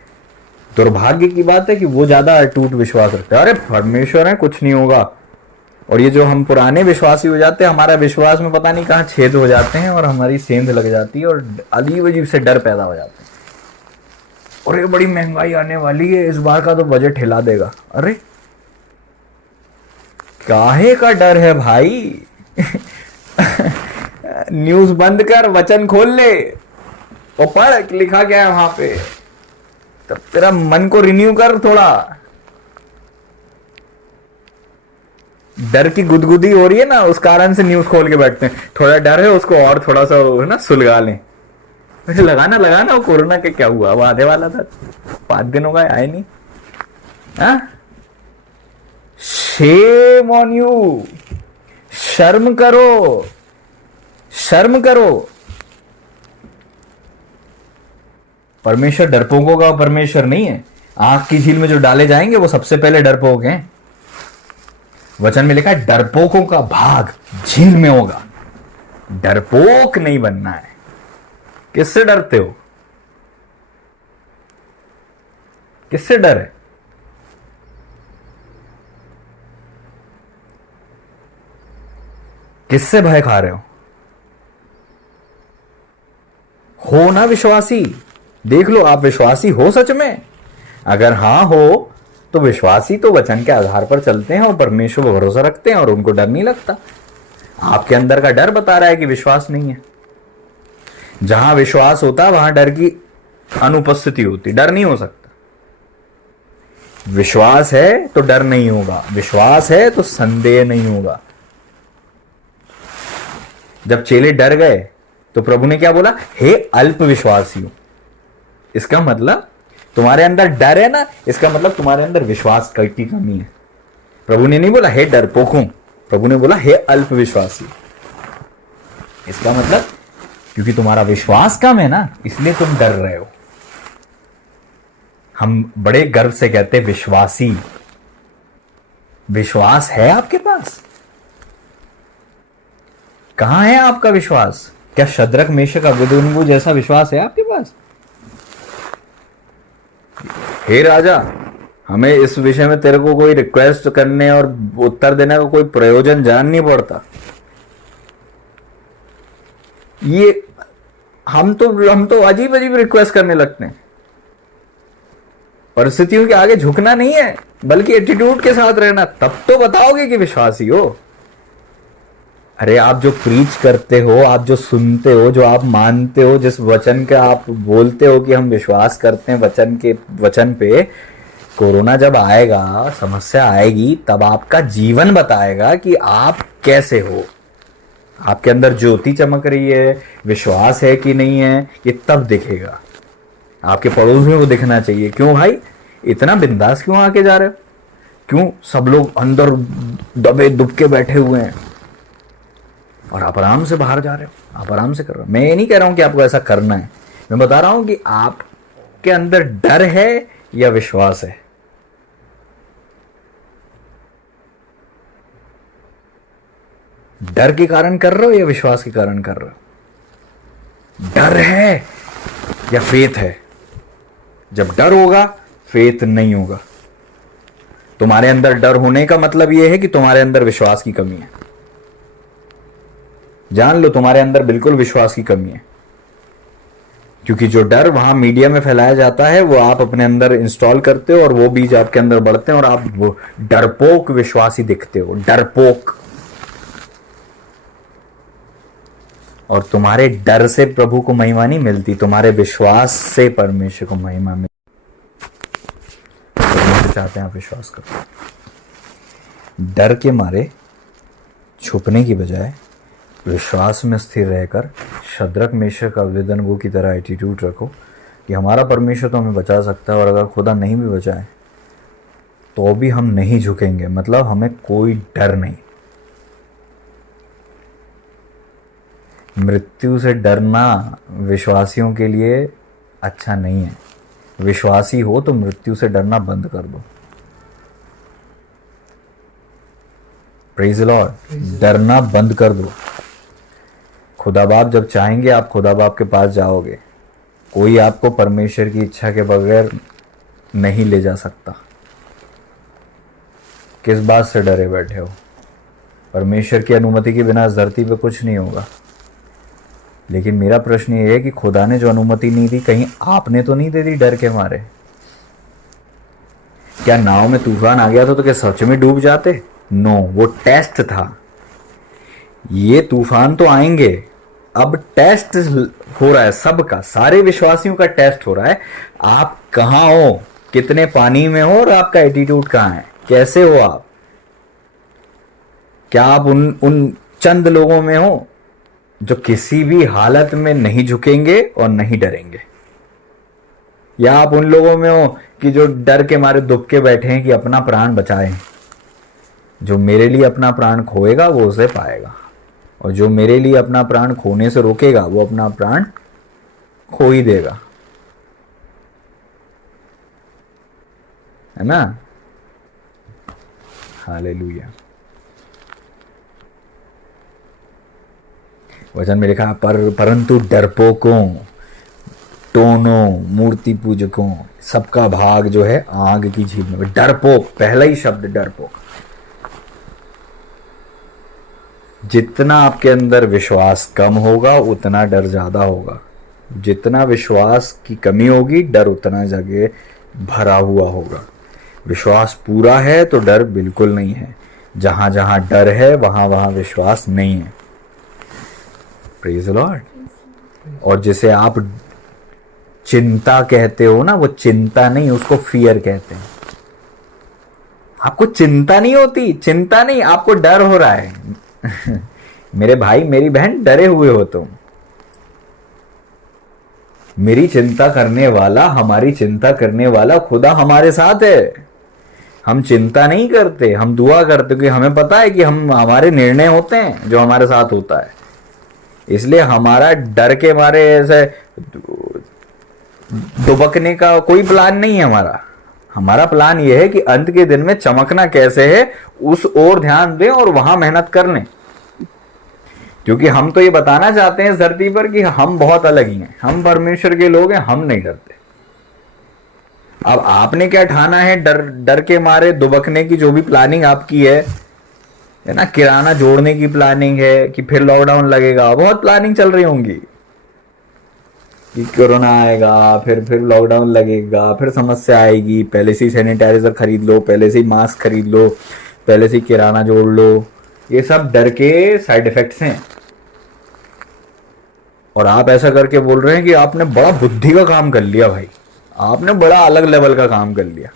दुर्भाग्य की बात है कि वो ज्यादा अटूट विश्वास रखते हैं। अरे परमेश्वर है, कुछ नहीं होगा। और ये जो हम पुराने विश्वासी हो जाते हैं, हमारा विश्वास में पता नहीं कहाँ छेद हो जाते हैं और हमारी सेंध लग जाती है और अजीब अजीब से डर पैदा हो जाते हैं। और ये बड़ी महंगाई आने वाली है, इस बार का तो बजट हिला देगा। अरे काहे का डर है भाई? न्यूज बंद कर, वचन खोल ले और पढ़, लिखा क्या है वहां पे। तब तेरा मन को रिन्यू कर थोड़ा। डर की गुदगुदी हो रही है ना, उस कारण से न्यूज खोल के बैठते हैं। थोड़ा डर है, उसको और थोड़ा सा है ना सुलगा लें। वैसे लगाना लगाना, वो कोरोना के क्या हुआ, वो आधे वाला था, 5 दिन हो गए आए नहीं। हाँ, शेम ऑन यू। शर्म करो, शर्म करो। परमेश्वर डरपोकों का परमेश्वर नहीं है। आंख की झील में जो डाले जाएंगे वो सबसे पहले डरपोक हैं। वचन में लिखा है डरपोकों का भाग झील में होगा। डरपोक नहीं बनना है। किससे डरते हो? किससे डर है? किससे भय खा रहे हो ना विश्वासी? देख लो, आप विश्वासी हो सच में? अगर हां हो तो विश्वासी तो वचन के आधार पर चलते हैं और परमेश्वर पर भरोसा रखते हैं और उनको डर नहीं लगता। आपके अंदर का डर बता रहा है कि विश्वास नहीं है। जहां विश्वास होता है वहां डर की अनुपस्थिति होती। डर नहीं हो सकता। विश्वास है तो डर नहीं होगा, विश्वास है तो संदेह नहीं होगा। जब चेले डर गए तो प्रभु ने क्या बोला? हे अल्प विश्वासियों। इसका मतलब तुम्हारे अंदर डर है ना, इसका मतलब तुम्हारे अंदर विश्वास की कमी है। प्रभु ने नहीं बोला हे डरपोकों, प्रभु ने बोला हे अल्प विश्वासी। इसका मतलब क्योंकि तुम्हारा विश्वास कम है ना, इसलिए तुम डर रहे हो। हम बड़े गर्व से कहते हैं विश्वासी। विश्वास है आपके पास? कहां है आपका विश्वास? क्या शद्रक मेशक अबेदनगो जैसा विश्वास है आपके पास? हे राजा, हमें इस विषय में तेरे को कोई रिक्वेस्ट करने और उत्तर देने का कोई प्रयोजन जान नहीं पड़ता। ये हम तो अजीब अजीब रिक्वेस्ट करने लगते हैं। परिस्थितियों के आगे झुकना नहीं है, बल्कि एटीट्यूड के साथ रहना। तब तो बताओगे कि विश्वासी हो। अरे आप जो प्रीच करते हो, आप जो सुनते हो, जो आप मानते हो, जिस वचन का आप बोलते हो कि हम विश्वास करते हैं वचन पे, कोरोना जब आएगा, समस्या आएगी, तब आपका जीवन बताएगा कि आप कैसे हो। आपके अंदर ज्योति चमक रही है, विश्वास है कि नहीं है, ये तब दिखेगा। आपके पड़ोस में वो दिखना चाहिए। क्यों भाई इतना बिंदास क्यों आके जा रहे हो? क्यों सब लोग अंदर दबे दुबके बैठे हुए हैं और आप आराम से बाहर जा रहे हो? आप आराम से कर रहे हो। मैं ये नहीं कह रहा हूं कि आपको ऐसा करना है, मैं बता रहा हूं कि आपके अंदर डर है या विश्वास है। डर के कारण कर रहे हो या विश्वास के कारण कर रहे हो? डर है या फेथ है? जब डर होगा फेथ नहीं होगा। तुम्हारे अंदर डर होने का मतलब यह है कि तुम्हारे अंदर विश्वास की कमी है। जान लो तुम्हारे अंदर बिल्कुल विश्वास की कमी है, क्योंकि जो डर वहां मीडिया में फैलाया जाता है वो आप अपने अंदर इंस्टॉल करते हो और वो बीज आपके अंदर बढ़ते हैं और आप वो डरपोक विश्वासी दिखते हो। डरपोक। और तुम्हारे डर से प्रभु को महिमा नहीं मिलती, तुम्हारे विश्वास से परमेश्वर को महिमा मिलती। चाहते हैं आप विश्वास करो। डर के मारे छुपने की बजाय विश्वास में स्थिर रहकर शद्रक मेशक अबेदनगो की तरह एटीट्यूड रखो कि हमारा परमेश्वर तो हमें बचा सकता है, और अगर खुदा नहीं भी बचाए तो भी हम नहीं झुकेंगे, मतलब हमें कोई डर नहीं। मृत्यु से डरना विश्वासियों के लिए अच्छा नहीं है। विश्वासी हो तो मृत्यु से डरना बंद कर दो। Praise the Lord. डरना बंद कर दो। खुदा बाप जब चाहेंगे आप खुदा बाप के पास जाओगे। कोई आपको परमेश्वर की इच्छा के बगैर नहीं ले जा सकता। किस बात से डरे बैठे हो? परमेश्वर की अनुमति के बिना इस धरती पे कुछ नहीं होगा। लेकिन मेरा प्रश्न ये है कि खुदा ने जो अनुमति नहीं दी, कहीं आपने तो नहीं दे दी डर के मारे? क्या नाव में तूफान आ गया था तो क्या सच में डूब जाते? नो, वो टेस्ट था। ये तूफान तो आएंगे, अब टेस्ट हो रहा है सबका, सारे विश्वासियों का टेस्ट हो रहा है। आप कहाँ हो, कितने पानी में हो और आपका एटीट्यूड कहाँ है, कैसे हो आप? क्या आप उन चंद लोगों में हो जो किसी भी हालत में नहीं झुकेंगे और नहीं डरेंगे? या आप उन लोगों में हो कि जो डर के मारे दुबके बैठे हैं कि अपना प्राण बचाएं? जो मेरे लिए अपना प्राण खोएगा वो उसे पाएगा, और जो मेरे लिए अपना प्राण खोने से रोकेगा वो अपना प्राण खो ही देगा, है ना? हालेलुया। वचन में लिखा परंतु डरपोकों, टोनों, मूर्ति पूजकों सबका भाग जो है आग की झील में। डरपोक, पहला ही शब्द डरपोक। जितना आपके अंदर विश्वास कम होगा उतना डर ज्यादा होगा। जितना विश्वास की कमी होगी डर उतना जगह भरा हुआ होगा। विश्वास पूरा है तो डर बिल्कुल नहीं है। जहां जहां डर है वहां वहां विश्वास नहीं है। Praise the Lord. और जिसे आप चिंता कहते हो ना, वो चिंता नहीं, उसको फियर कहते हैं। आपको चिंता नहीं होती, चिंता नहीं, आपको डर हो रहा है। मेरे भाई मेरी बहन, डरे हुए हो तुम। मेरी चिंता करने वाला, हमारी चिंता करने वाला खुदा हमारे साथ है। हम चिंता नहीं करते, हम दुआ करते, क्योंकि हमें पता है कि हमारे निर्णय होते हैं जो हमारे साथ होता है। इसलिए हमारा डर के मारे ऐसे दुबकने का कोई प्लान नहीं है हमारा प्लान यह है कि अंत के दिन में चमकना कैसे है उस ओर ध्यान दें और वहां मेहनत कर लें। क्योंकि हम तो ये बताना चाहते हैं इस धरती पर कि हम बहुत अलग ही हैं, हम परमेश्वर के लोग हैं, हम नहीं डरते। अब आपने क्या ठाना है? डर के मारे दुबकने की जो भी प्लानिंग आपकी है ना, किराना जोड़ने की प्लानिंग है कि फिर लॉकडाउन लगेगा, बहुत प्लानिंग चल रही होंगी कि कोरोना आएगा, फिर लॉकडाउन लगेगा, फिर समस्या आएगी, पहले से ही सैनिटाइजर खरीद लो, पहले से ही मास्क खरीद लो, पहले से ही किराना जोड़ लो। ये सब डर के साइड इफेक्ट्स हैं। और आप ऐसा करके बोल रहे हैं कि आपने बड़ा बुद्धि का काम कर लिया भाई, आपने बड़ा अलग लेवल का काम कर लिया।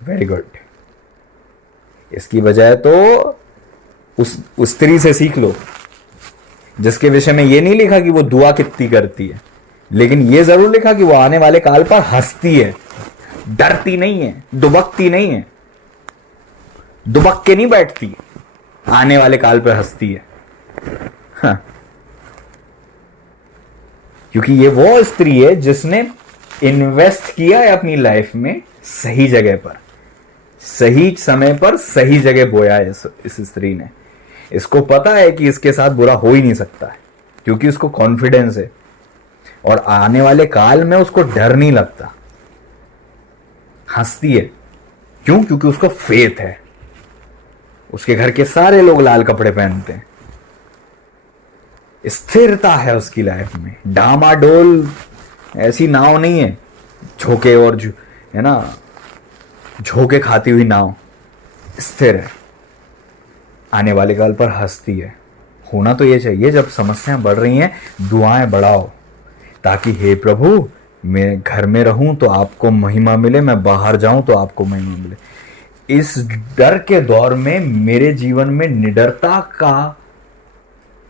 Very good. इसकी बजाय तो उस स्त्री से सीख लो जिसके विषय में ये नहीं लिखा कि वो दुआ कितनी करती है, लेकिन ये जरूर लिखा कि वो आने वाले काल पर हंसती है, डरती नहीं है, दुबकती नहीं है, दुबक के नहीं बैठती, आने वाले काल पर हंसती है। हाँ। क्योंकि ये वो स्त्री है जिसने इन्वेस्ट किया है अपनी लाइफ में सही जगह पर, सही समय पर सही जगह बोया है इस स्त्री ने। इसको पता है कि इसके साथ बुरा हो ही नहीं सकता है, क्योंकि उसको कॉन्फिडेंस है और आने वाले काल में उसको डर नहीं लगता, हंसती है। क्यों? क्योंकि उसको फेथ है। उसके घर के सारे लोग लाल कपड़े पहनते हैं, स्थिरता है उसकी लाइफ में। डामाडोल ऐसी नाव नहीं है, झोंके और है ना, झोंके खाती हुई नाव, स्थिर है, आने वाले काल पर हंसती है। होना तो ये चाहिए, जब समस्याएं बढ़ रही हैं दुआएं बढ़ाओ, ताकि हे प्रभु मैं घर में रहूं तो आपको महिमा मिले, मैं बाहर जाऊं तो आपको महिमा मिले। इस डर के दौर में मेरे जीवन में निडरता का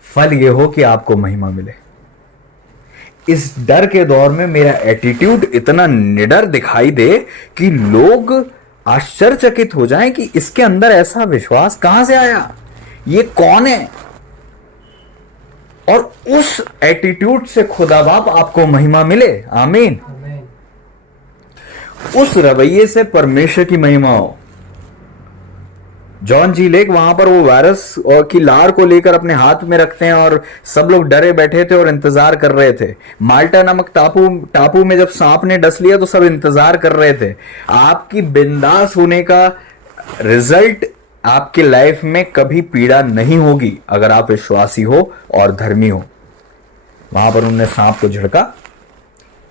फल ये हो कि आपको महिमा मिले। इस डर के दौर में मेरा एटीट्यूड इतना निडर दिखाई दे कि लोग आश्चर्यचकित हो जाएं कि इसके अंदर ऐसा विश्वास कहां से आया, ये कौन है। और उस एटीट्यूड से खुदा बाप आपको महिमा मिले। आमीन। उस रवैये से परमेश्वर की महिमा हो। जॉन जी लेक वहां पर वो वायरस और की लार को लेकर अपने हाथ में रखते हैं और सब लोग डरे बैठे थे और इंतजार कर रहे थे। माल्टा नामक टापू में जब सांप ने डस लिया तो सब इंतजार कर रहे थे। आपकी बिंदास होने का रिजल्ट आपकी लाइफ में कभी पीड़ा नहीं होगी अगर आप विश्वासी हो और धर्मी हो। वहां पर उन्होंने सांप को झड़का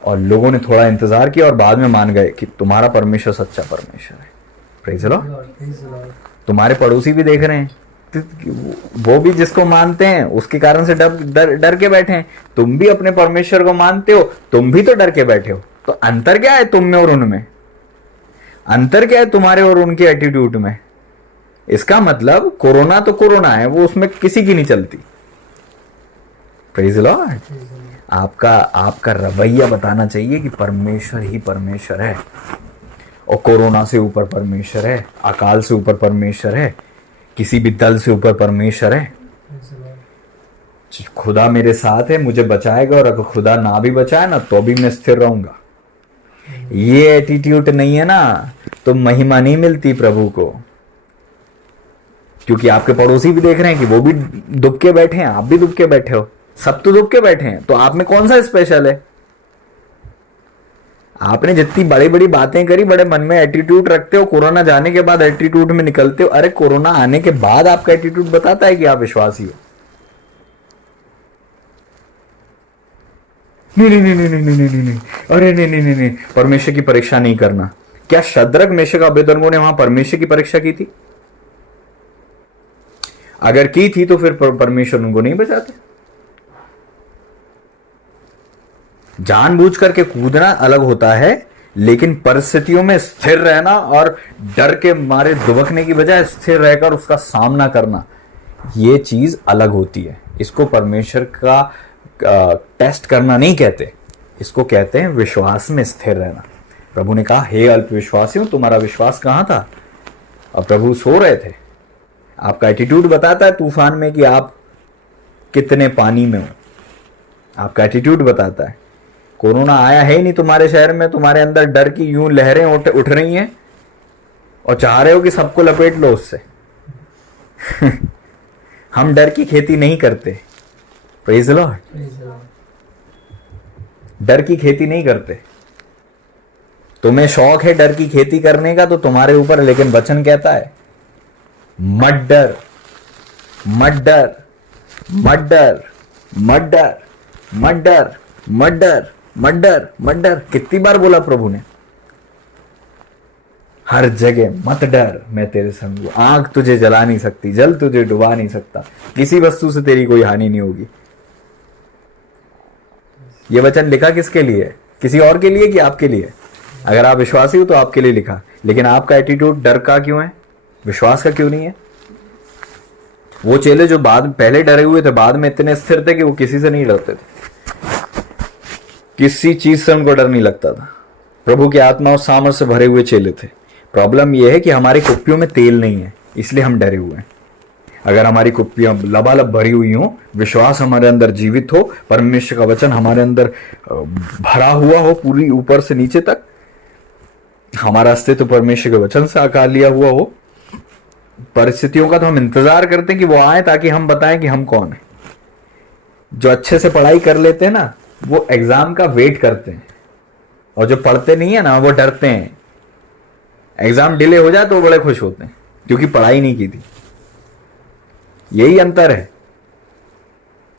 और लोगों ने थोड़ा इंतजार किया और बाद में मान गए कि तुम्हारा परमेश्वर सच्चा परमेश्वर है। Praise the Lord. तुम्हारे पड़ोसी भी देख रहे हैं, वो भी जिसको मानते हैं उसके कारण से डर के बैठे हैं। तुम भी अपने परमेश्वर को मानते हो, तुम भी तो डर के बैठे हो। तो अंतर क्या है तुम में और उनमें? अंतर क्या है तुम्हारे और उनके एटीट्यूड में? इसका मतलब कोरोना तो कोरोना है, वो उसमें किसी की नहीं चलती। Praise the Lord. आपका रवैया बताना चाहिए कि परमेश्वर ही परमेश्वर है और कोरोना से ऊपर परमेश्वर है, अकाल से ऊपर परमेश्वर है, किसी भी दल से ऊपर परमेश्वर है। खुदा मेरे साथ है, मुझे बचाएगा, और अगर खुदा ना भी बचाए ना तो भी मैं स्थिर रहूंगा। ये एटीट्यूड नहीं है ना तो महिमा नहीं मिलती प्रभु को। क्योंकि आपके पड़ोसी भी देख रहे हैं कि वो भी दुबके बैठे हैं, आप भी दुबके बैठे हो, सब तो दुबके बैठे हैं, तो आप में कौन सा स्पेशल है? आपने जितनी बड़ी बड़ी बातें करी, बड़े मन में एटीट्यूड रखते हो, कोरोना जाने के बाद एटीट्यूड में निकलते हो। अरे कोरोना आने के बाद आपका एटीट्यूड बताता है कि आप विश्वासी हो। नहीं नहीं नहीं नहीं नहीं नहीं नहीं, अरे नहीं नहीं नहीं नहीं, परमेश्वर की परीक्षा नहीं करना। क्या शद्रक मेशक अबेदनगो ने वहां परमेश्वर की परीक्षा की थी? अगर की थी तो फिर परमेश्वर उनको नहीं बचाते। जानबूझ करके कूदना अलग होता है, लेकिन परिस्थितियों में स्थिर रहना और डर के मारे दुबकने की बजाय स्थिर रहकर उसका सामना करना, ये चीज अलग होती है। इसको परमेश्वर का टेस्ट करना नहीं कहते, इसको कहते हैं विश्वास में स्थिर रहना। प्रभु ने कहा, हे अल्पविश्वासियों, तुम्हारा विश्वास कहां था? और प्रभु सो रहे थे। आपका एटीट्यूड बताता है तूफान में कि आप कितने पानी में हो। आपका एटीट्यूड बताता है। कोरोना आया है नहीं तुम्हारे शहर में, तुम्हारे अंदर डर की यूं लहरें उठ रही हैं और चाह रहे हो कि सबको लपेट लो उससे। हम डर की खेती नहीं करते। Praise the Lord. डर की खेती नहीं करते। तुम्हें शौक है डर की खेती करने का तो तुम्हारे ऊपर, लेकिन वचन कहता है मत डर, मत डर, मत डर, मत डर, मत डर, मत डर, मत डर, मत डर। कितनी बार बोला प्रभु ने? हर जगह मत डर, मैं तेरे संग हूं। आग तुझे जला नहीं सकती, जल तुझे डुबा नहीं सकता, किसी वस्तु से तेरी कोई हानि नहीं होगी। ये वचन लिखा किसके लिए? किसी और के लिए कि आपके लिए? अगर आप विश्वासी हो तो आपके लिए लिखा, लेकिन आपका एटीट्यूड डर का क्यों है, विश्वास का क्यों नहीं है? वो चेले जो पहले डरे हुए थे, बाद में इतने स्थिर थे कि वो किसी से नहीं डरते थे, किसी चीज से उनको डर नहीं लगता था। प्रभु की आत्मा और सामर्थ से भरे हुए चेले थे। प्रॉब्लम यह है कि हमारी कुप्पियों में तेल नहीं है, इसलिए हम डरे हुए हैं। अगर हमारी कुप्पियां लबालब भरी हुई हो, विश्वास हमारे अंदर जीवित हो, परमेश्वर का वचन हमारे अंदर भरा हुआ हो पूरी ऊपर से नीचे तक, हमारा अस्तित्व परमेश्वर के वचन से आकार लिया हुआ हो, परिस्थितियों का तो हम इंतजार करते हैं कि वो आए ताकि हम बताएं कि हम कौन है। जो अच्छे से पढ़ाई कर लेते हैं ना, वो एग्जाम का वेट करते हैं, और जो पढ़ते नहीं है ना, वो डरते हैं। एग्जाम डिले हो जाए तो वो बड़े खुश होते हैं क्योंकि पढ़ाई नहीं की थी। यही अंतर है।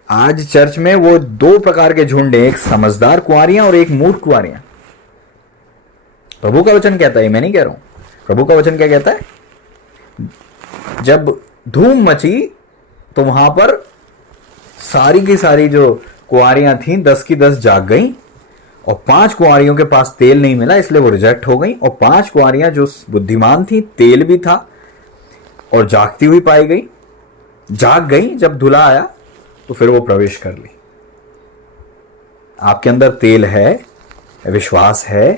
आज चर्च में वो दो प्रकार के झुंड हैं, एक समझदार कुंवारियां और एक मूर्ख कुंवारियां। प्रभु का वचन कहता है, मैं नहीं कह रहा हूं। प्रभु का वचन क्या कहता है? जब धूम मची तो वहां पर सारी की सारी जो कुंवारियां थीं 10 की 10 जाग गईं, और 5 कुंवारियों के पास तेल नहीं मिला, इसलिए वो रिजेक्ट हो गई। और 5 कुंवारियां जो बुद्धिमान थी, तेल भी था और जागती हुई पाई गई, जाग गई। जब दूल्हा आया तो फिर वो प्रवेश कर ली। आपके अंदर तेल है, विश्वास है,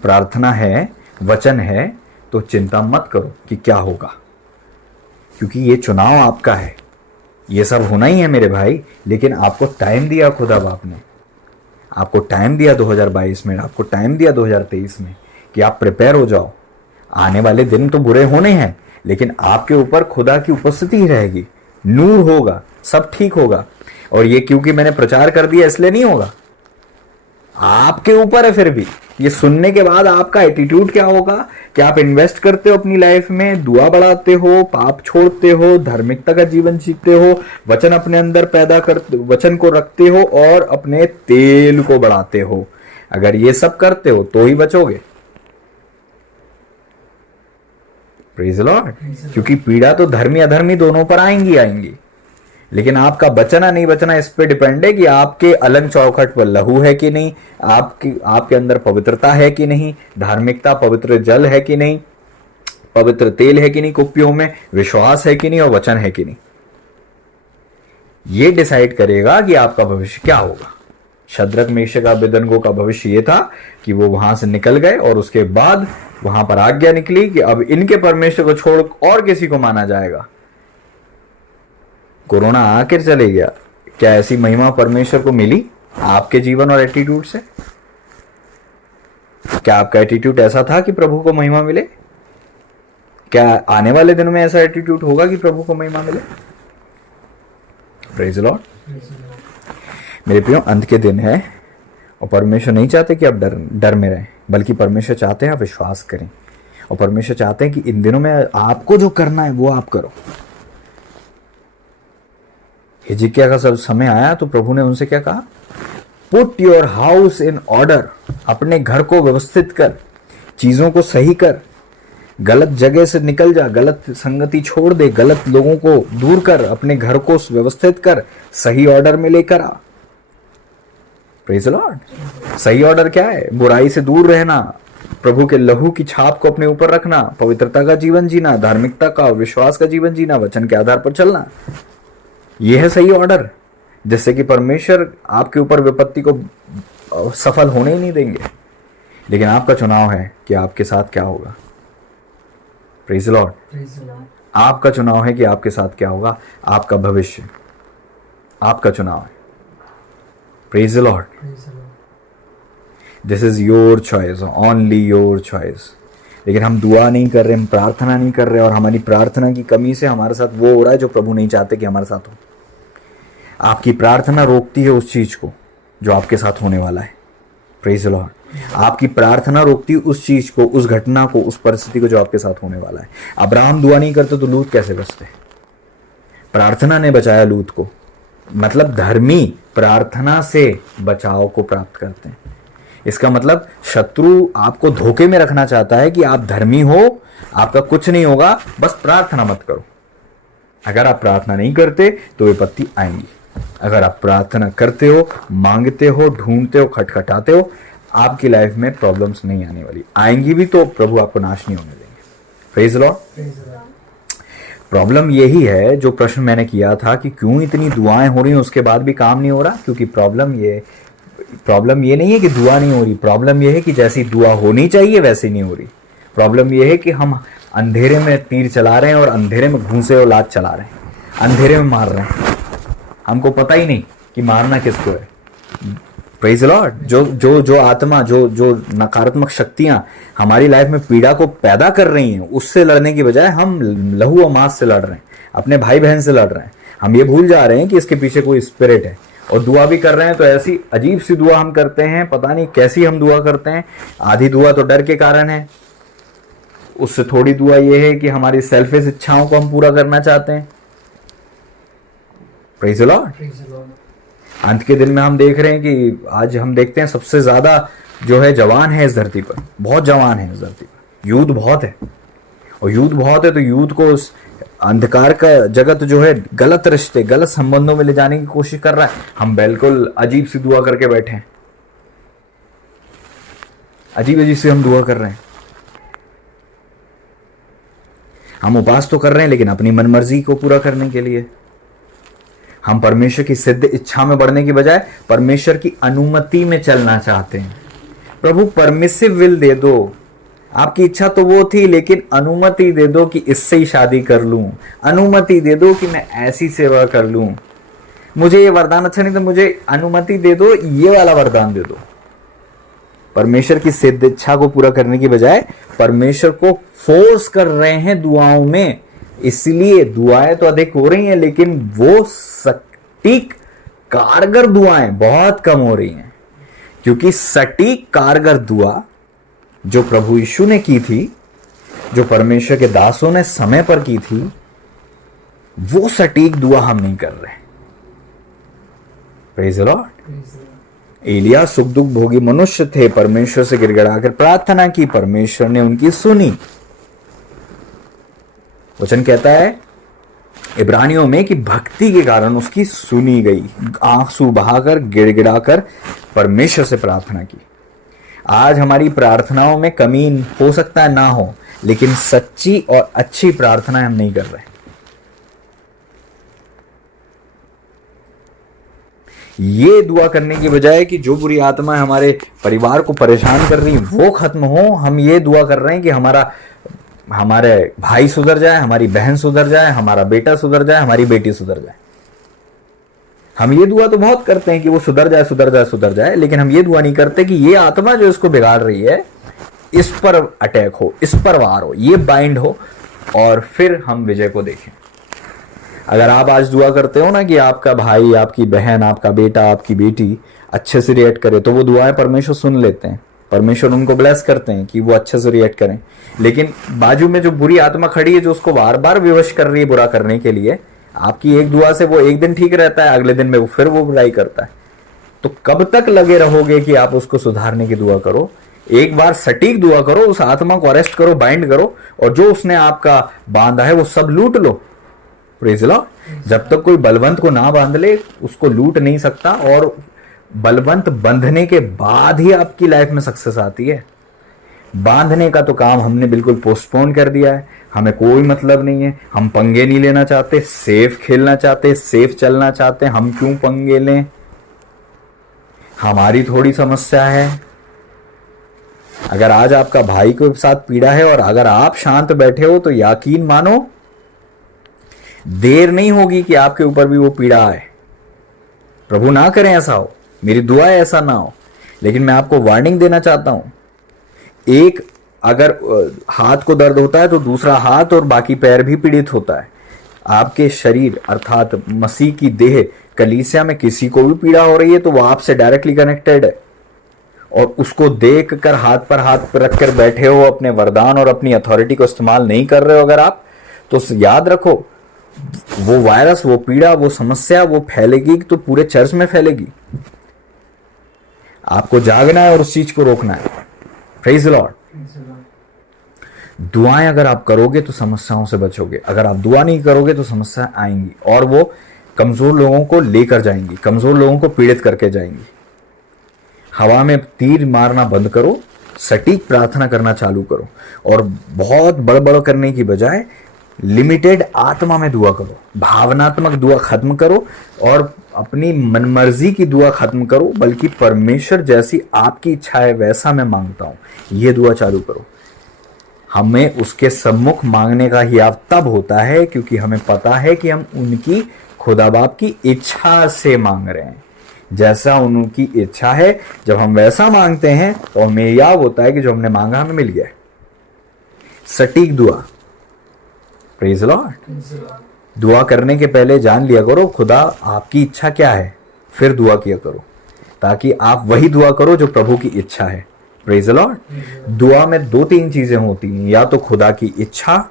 प्रार्थना है, वचन है, तो चिंता मत करो कि क्या होगा, क्योंकि ये चुनाव आपका है, ये सब होना ही है मेरे भाई। लेकिन आपको टाइम दिया खुदा बाप ने, आपको टाइम दिया 2022 में, आपको टाइम दिया 2023 में कि आप प्रिपेयर हो जाओ। आने वाले दिन तो बुरे होने हैं, लेकिन आपके ऊपर खुदा की उपस्थिति ही रहेगी, नूर होगा, सब ठीक होगा। और ये क्योंकि मैंने प्रचार कर दिया इसलिए नहीं होगा, आपके ऊपर है। फिर भी ये सुनने के बाद आपका एटीट्यूड क्या होगा कि आप इन्वेस्ट करते हो अपनी लाइफ में, दुआ बढ़ाते हो, पाप छोड़ते हो, धार्मिकता का जीवन जीते हो, वचन अपने अंदर पैदा करते, वचन को रखते हो और अपने तेल को बढ़ाते हो। अगर ये सब करते हो तो ही बचोगे। Praise the lord. क्योंकि पीड़ा तो धर्मी अधर्मी दोनों पर आएंगी, लेकिन आपका बचना नहीं बचना इस पे डिपेंड है कि आपके अलग चौखट पर लहू है कि नहीं, आपके अंदर पवित्रता है कि नहीं, धार्मिकता, पवित्र जल है कि नहीं, पवित्र तेल है कि नहीं कुप्पियों में, विश्वास है कि नहीं और वचन है कि नहीं। ये डिसाइड करेगा कि आपका भविष्य क्या होगा। शद्रक मेशक अबेदनगो का भविष्य ये था कि वो वहां से निकल गए और उसके बाद वहां पर आज्ञा निकली कि अब इनके परमेश्वर को छोड़ और किसी को माना जाएगा। कोरोना आकर चले गया, क्या ऐसी महिमा परमेश्वर को मिली आपके जीवन और एटीट्यूड से? क्या आपका एटीट्यूड ऐसा था कि प्रभु को महिमा मिले? क्या आने वाले दिनों में ऐसा एटीट्यूड होगा कि प्रभु को महिमा मिले? Praise the Lord. मेरे प्रियो, अंत के दिन है और परमेश्वर नहीं चाहते कि आप डर में रहें, बल्कि परमेश्वर चाहते हैं आप विश्वास करें। और परमेश्वर चाहते हैं कि इन दिनों में आपको जो करना है वो आप करो। हिजकिय्याह का सब समय आया तो प्रभु ने उनसे क्या कहा? Put your house in order. अपने घर को व्यवस्थित कर, चीजों को सही कर, गलत जगह से निकल जा, गलत संगति छोड़ दे, गलत लोगों को दूर कर, अपने घर को व्यवस्थित कर, सही ऑर्डर में लेकर आ। Praise the lord. सही ऑर्डर क्या है? बुराई से दूर रहना, प्रभु के लहू की छाप को अपने ऊपर रखना, पवित्रता का जीवन जीना, धार्मिकता का, विश्वास का जीवन जीना, वचन के आधार पर चलना। यह है सही ऑर्डर, जिससे कि परमेश्वर आपके ऊपर विपत्ति को सफल होने ही नहीं देंगे। लेकिन आपका चुनाव है कि आपके साथ क्या होगा। Praise the Lord. आपका चुनाव है कि आपके साथ क्या होगा। आपका भविष्य आपका चुनाव है। Praise the Lord. This is your choice, only your choice. लेकिन हम दुआ नहीं कर रहे, हम प्रार्थना नहीं कर रहे, और हमारी प्रार्थना की कमी से हमारे साथ वो हो रहा है जो प्रभु नहीं चाहते कि हमारे साथ हो। आपकी प्रार्थना रोकती है उस चीज को जो आपके साथ होने वाला है। Praise the Lord. आपकी प्रार्थना रोकती है उस चीज को, उस घटना को, उस परिस्थिति को जो आपके साथ होने वाला है। अब्राहम दुआ नहीं करते तो लूत कैसे बचते? प्रार्थना ने बचाया लूत को। मतलब धर्मी प्रार्थना से बचाव को प्राप्त करते हैं। इसका मतलब शत्रु आपको धोखे में रखना चाहता है कि आप धर्मी हो, आपका कुछ नहीं होगा, बस प्रार्थना मत करो। अगर आप प्रार्थना नहीं करते तो विपत्ति आएंगी। अगर आप प्रार्थना करते हो, मांगते हो, ढूंढते हो, खटखटाते हो, आपकी लाइफ में प्रॉब्लम्स नहीं आने वाली। आएंगी भी तो प्रभु आपको नाश नहीं होने देंगे। Praise the Lord. प्रॉब्लम यही है जो प्रश्न मैंने किया था कि क्यों इतनी दुआएं हो रही हैं उसके बाद भी काम नहीं हो रहा। क्योंकि प्रॉब्लम ये नहीं है कि दुआ नहीं हो रही, प्रॉब्लम ये है कि जैसी दुआ होनी चाहिए वैसी नहीं हो रही। प्रॉब्लम ये है कि हम अंधेरे में तीर चला रहे हैं और अंधेरे में घूंसे और लात चला रहे हैं, अंधेरे में मार रहे हैं, हमको पता ही नहीं कि मारना किसको है। Praise the Lord. जो आत्मा, जो नकारात्मक शक्तियां हमारी लाइफ में पीड़ा को पैदा कर रही हैं, उससे लड़ने की बजाय हम लहू और मांस से लड़ रहे हैं, अपने भाई बहन से लड़ रहे हैं। हम ये भूल जा रहे हैं कि इसके पीछे कोई स्पिरिट है। और दुआ भी कर रहे हैं तो ऐसी अजीब सी दुआ हम करते हैं, पता नहीं कैसी हम दुआ करते हैं। आधी दुआ तो डर के कारण है, उससे थोड़ी दुआ ये है कि हमारी सेल्फिश इच्छाओं को हम पूरा करना चाहते हैं। Praise the Lord. अंत के दिन में हम देख रहे हैं कि आज हम देखते हैं सबसे ज्यादा जो है जवान है इस धरती पर, बहुत जवान है इस धरती पर। यूथ बहुत है, और यूथ बहुत है तो यूथ को उस अंधकार का जगत जो है गलत रिश्ते, गलत संबंधों में ले जाने की कोशिश कर रहा है। हम बिल्कुल अजीब सी दुआ करके बैठे हैं, अजीब अजीब सी हम दुआ कर रहे हैं। हम उपास तो कर रहे हैं लेकिन अपनी मनमर्जी को पूरा करने के लिए। हम परमेश्वर की सिद्ध इच्छा में बढ़ने की बजाय परमेश्वर की अनुमति में चलना चाहते हैं। प्रभु परमिसिव विल दे दो, आपकी इच्छा तो वो थी, लेकिन अनुमति दे दो कि इससे ही शादी कर लूं, अनुमति दे दो कि मैं ऐसी सेवा कर लूं, मुझे ये वरदान अच्छा नहीं तो मुझे अनुमति दे दो, ये वाला वरदान दे दो। परमेश्वर की सिद्ध इच्छा को पूरा करने की बजाय परमेश्वर को फोर्स कर रहे हैं दुआओं में। इसलिए दुआएं तो अधिक हो रही हैं, लेकिन वो सटीक कारगर दुआएं बहुत कम हो रही हैं, क्योंकि सटीक कारगर दुआ जो प्रभु यीशु ने की थी, जो परमेश्वर के दासों ने समय पर की थी, वो सटीक दुआ हम नहीं कर रहे। Praise the Lord. एलिया सुख दुख भोगी मनुष्य थे, परमेश्वर से गिड़गिड़ाकर प्रार्थना की, परमेश्वर ने उनकी सुनी। वचन कहता है इब्रानियों में कि भक्ति के कारण उसकी सुनी गई, आंसू बहाकर गिड़गिड़ाकर परमेश्वर से प्रार्थना की। आज हमारी प्रार्थनाओं में कमी हो सकता है ना हो, लेकिन सच्ची और अच्छी प्रार्थना हम नहीं कर रहे। ये दुआ करने की बजाय कि जो बुरी आत्मा हमारे परिवार को परेशान कर रही है वो खत्म हो, हम ये दुआ कर रहे हैं कि हमारे भाई सुधर जाए, हमारी बहन सुधर जाए, हमारा बेटा सुधर जाए, हमारी बेटी सुधर जाए। हम ये दुआ तो बहुत करते हैं कि वो सुधर जाए सुधर जाए सुधर जाए, लेकिन हम ये दुआ नहीं करते कि ये आत्मा जो इसको बिगाड़ रही है इस पर अटैक हो, इस पर वार हो, ये बाइंड हो, और फिर हम विजय को देखें। अगर आप आज दुआ करते हो ना कि आपका भाई, आपकी बहन, आपका बेटा, आपकी बेटी अच्छे से रिएक्ट करे, तो वो दुआएं परमेश्वर सुन लेते हैं, परमेश्वर उनको ब्लेस करते हैं कि वो अच्छे से रिएक्ट करें। लेकिन बाजू में जो बुरी आत्मा खड़ी है, जो उसको बार बार विवश कर रही है बुरा करने के लिए, आपकी एक दुआ से वो एक दिन ठीक रहता है, अगले दिन में वो फिर वो बुराई करता है। तो कब तक लगे रहोगे कि आप उसको सुधारने की दुआ करो? एक बार सटीक दुआ करो, उस आत्मा को अरेस्ट करो, बाइंड करो, और जो उसने आपका बांधा है वो सब लूट लो। Praise the Lord. जब तक कोई बलवंत को ना बांध ले, उसको लूट नहीं सकता, और बलवंत बंधने के बाद ही आपकी लाइफ में सक्सेस आती है। बांधने का तो काम हमने बिल्कुल पोस्टपोन कर दिया है, हमें कोई मतलब नहीं है, हम पंगे नहीं लेना चाहते, सेफ खेलना चाहते, सेफ चलना चाहते। हम क्यों पंगे लें? हमारी थोड़ी समस्या है। अगर आज आपका भाई के साथ पीड़ा है और अगर आप शांत बैठे हो, तो यकीन मानो देर नहीं होगी कि आपके ऊपर भी वो पीड़ा आए। प्रभु ना करें ऐसा हो, मेरी दुआ है ऐसा ना हो, लेकिन मैं आपको वार्निंग देना चाहता हूं। एक अगर हाथ को दर्द होता है तो दूसरा हाथ और बाकी पैर भी पीड़ित होता है। आपके शरीर अर्थात मसीह की देह कलीसिया में किसी को भी पीड़ा हो रही है तो वो आपसे डायरेक्टली कनेक्टेड है, और उसको देख कर हाथ पर रख कर बैठे हो, अपने वरदान और अपनी अथॉरिटी को इस्तेमाल नहीं कर रहे हो अगर आप, तो याद रखो वो वायरस, वो पीड़ा, वो समस्या वो फैलेगी तो पूरे चर्च में फैलेगी। आपको जागना है और उस चीज को रोकना है। Praise the Lord. दुआएं अगर आप करोगे तो समस्याओं से बचोगे, अगर आप दुआ नहीं करोगे तो समस्याएं आएंगी और वो कमजोर लोगों को लेकर जाएंगी, कमजोर लोगों को पीड़ित करके जाएंगी। हवा में तीर मारना बंद करो, सटीक प्रार्थना करना चालू करो, और बहुत बड़बड़ करने की बजाय लिमिटेड आत्मा में दुआ करो, भावनात्मक दुआ खत्म करो और अपनी मनमर्जी की दुआ खत्म करो, बल्कि परमेश्वर जैसी आपकी इच्छा है वैसा मैं मांगता हूं, ये दुआ चालू करो। हमें उसके सम्मुख मांगने का हियाव तब होता है क्योंकि हमें पता है कि हम उनकी खुदा बाप की इच्छा से मांग रहे हैं, जैसा उनकी इच्छा है। जब हम वैसा मांगते हैं तो हमें याद होता है कि जो हमने मांगा हमें मिल गया। सटीक दुआ। Praise the Lord. दुआ करने के पहले जान लिया करो खुदा आपकी इच्छा क्या है, फिर दुआ किया करो, ताकि आप वही दुआ करो जो प्रभु की इच्छा है। Praise the Lord. दुआ में 2-3 चीजें होती हैं, या तो खुदा की इच्छा,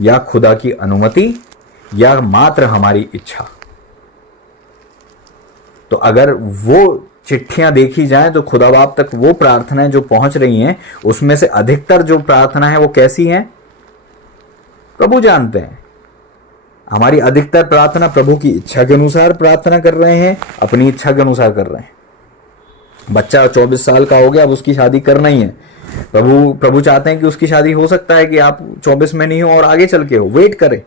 या खुदा की अनुमति, या मात्र हमारी इच्छा। तो अगर वो चिट्ठियां देखी जाएं तो खुदा बाप तक वो प्रार्थनाएं जो पहुंच रही हैं, उसमें से अधिकतर जो प्रार्थना है वो कैसी हैं प्रभु जानते हैं। हमारी अधिकतर प्रार्थना प्रभु की इच्छा के अनुसार प्रार्थना कर रहे हैं, अपनी इच्छा के अनुसार कर रहे हैं। बच्चा 24 साल का हो गया, अब उसकी शादी करना ही है। प्रभु चाहते हैं कि उसकी शादी हो सकता है कि आप 24 में नहीं हो और आगे चल के हो, वेट करें,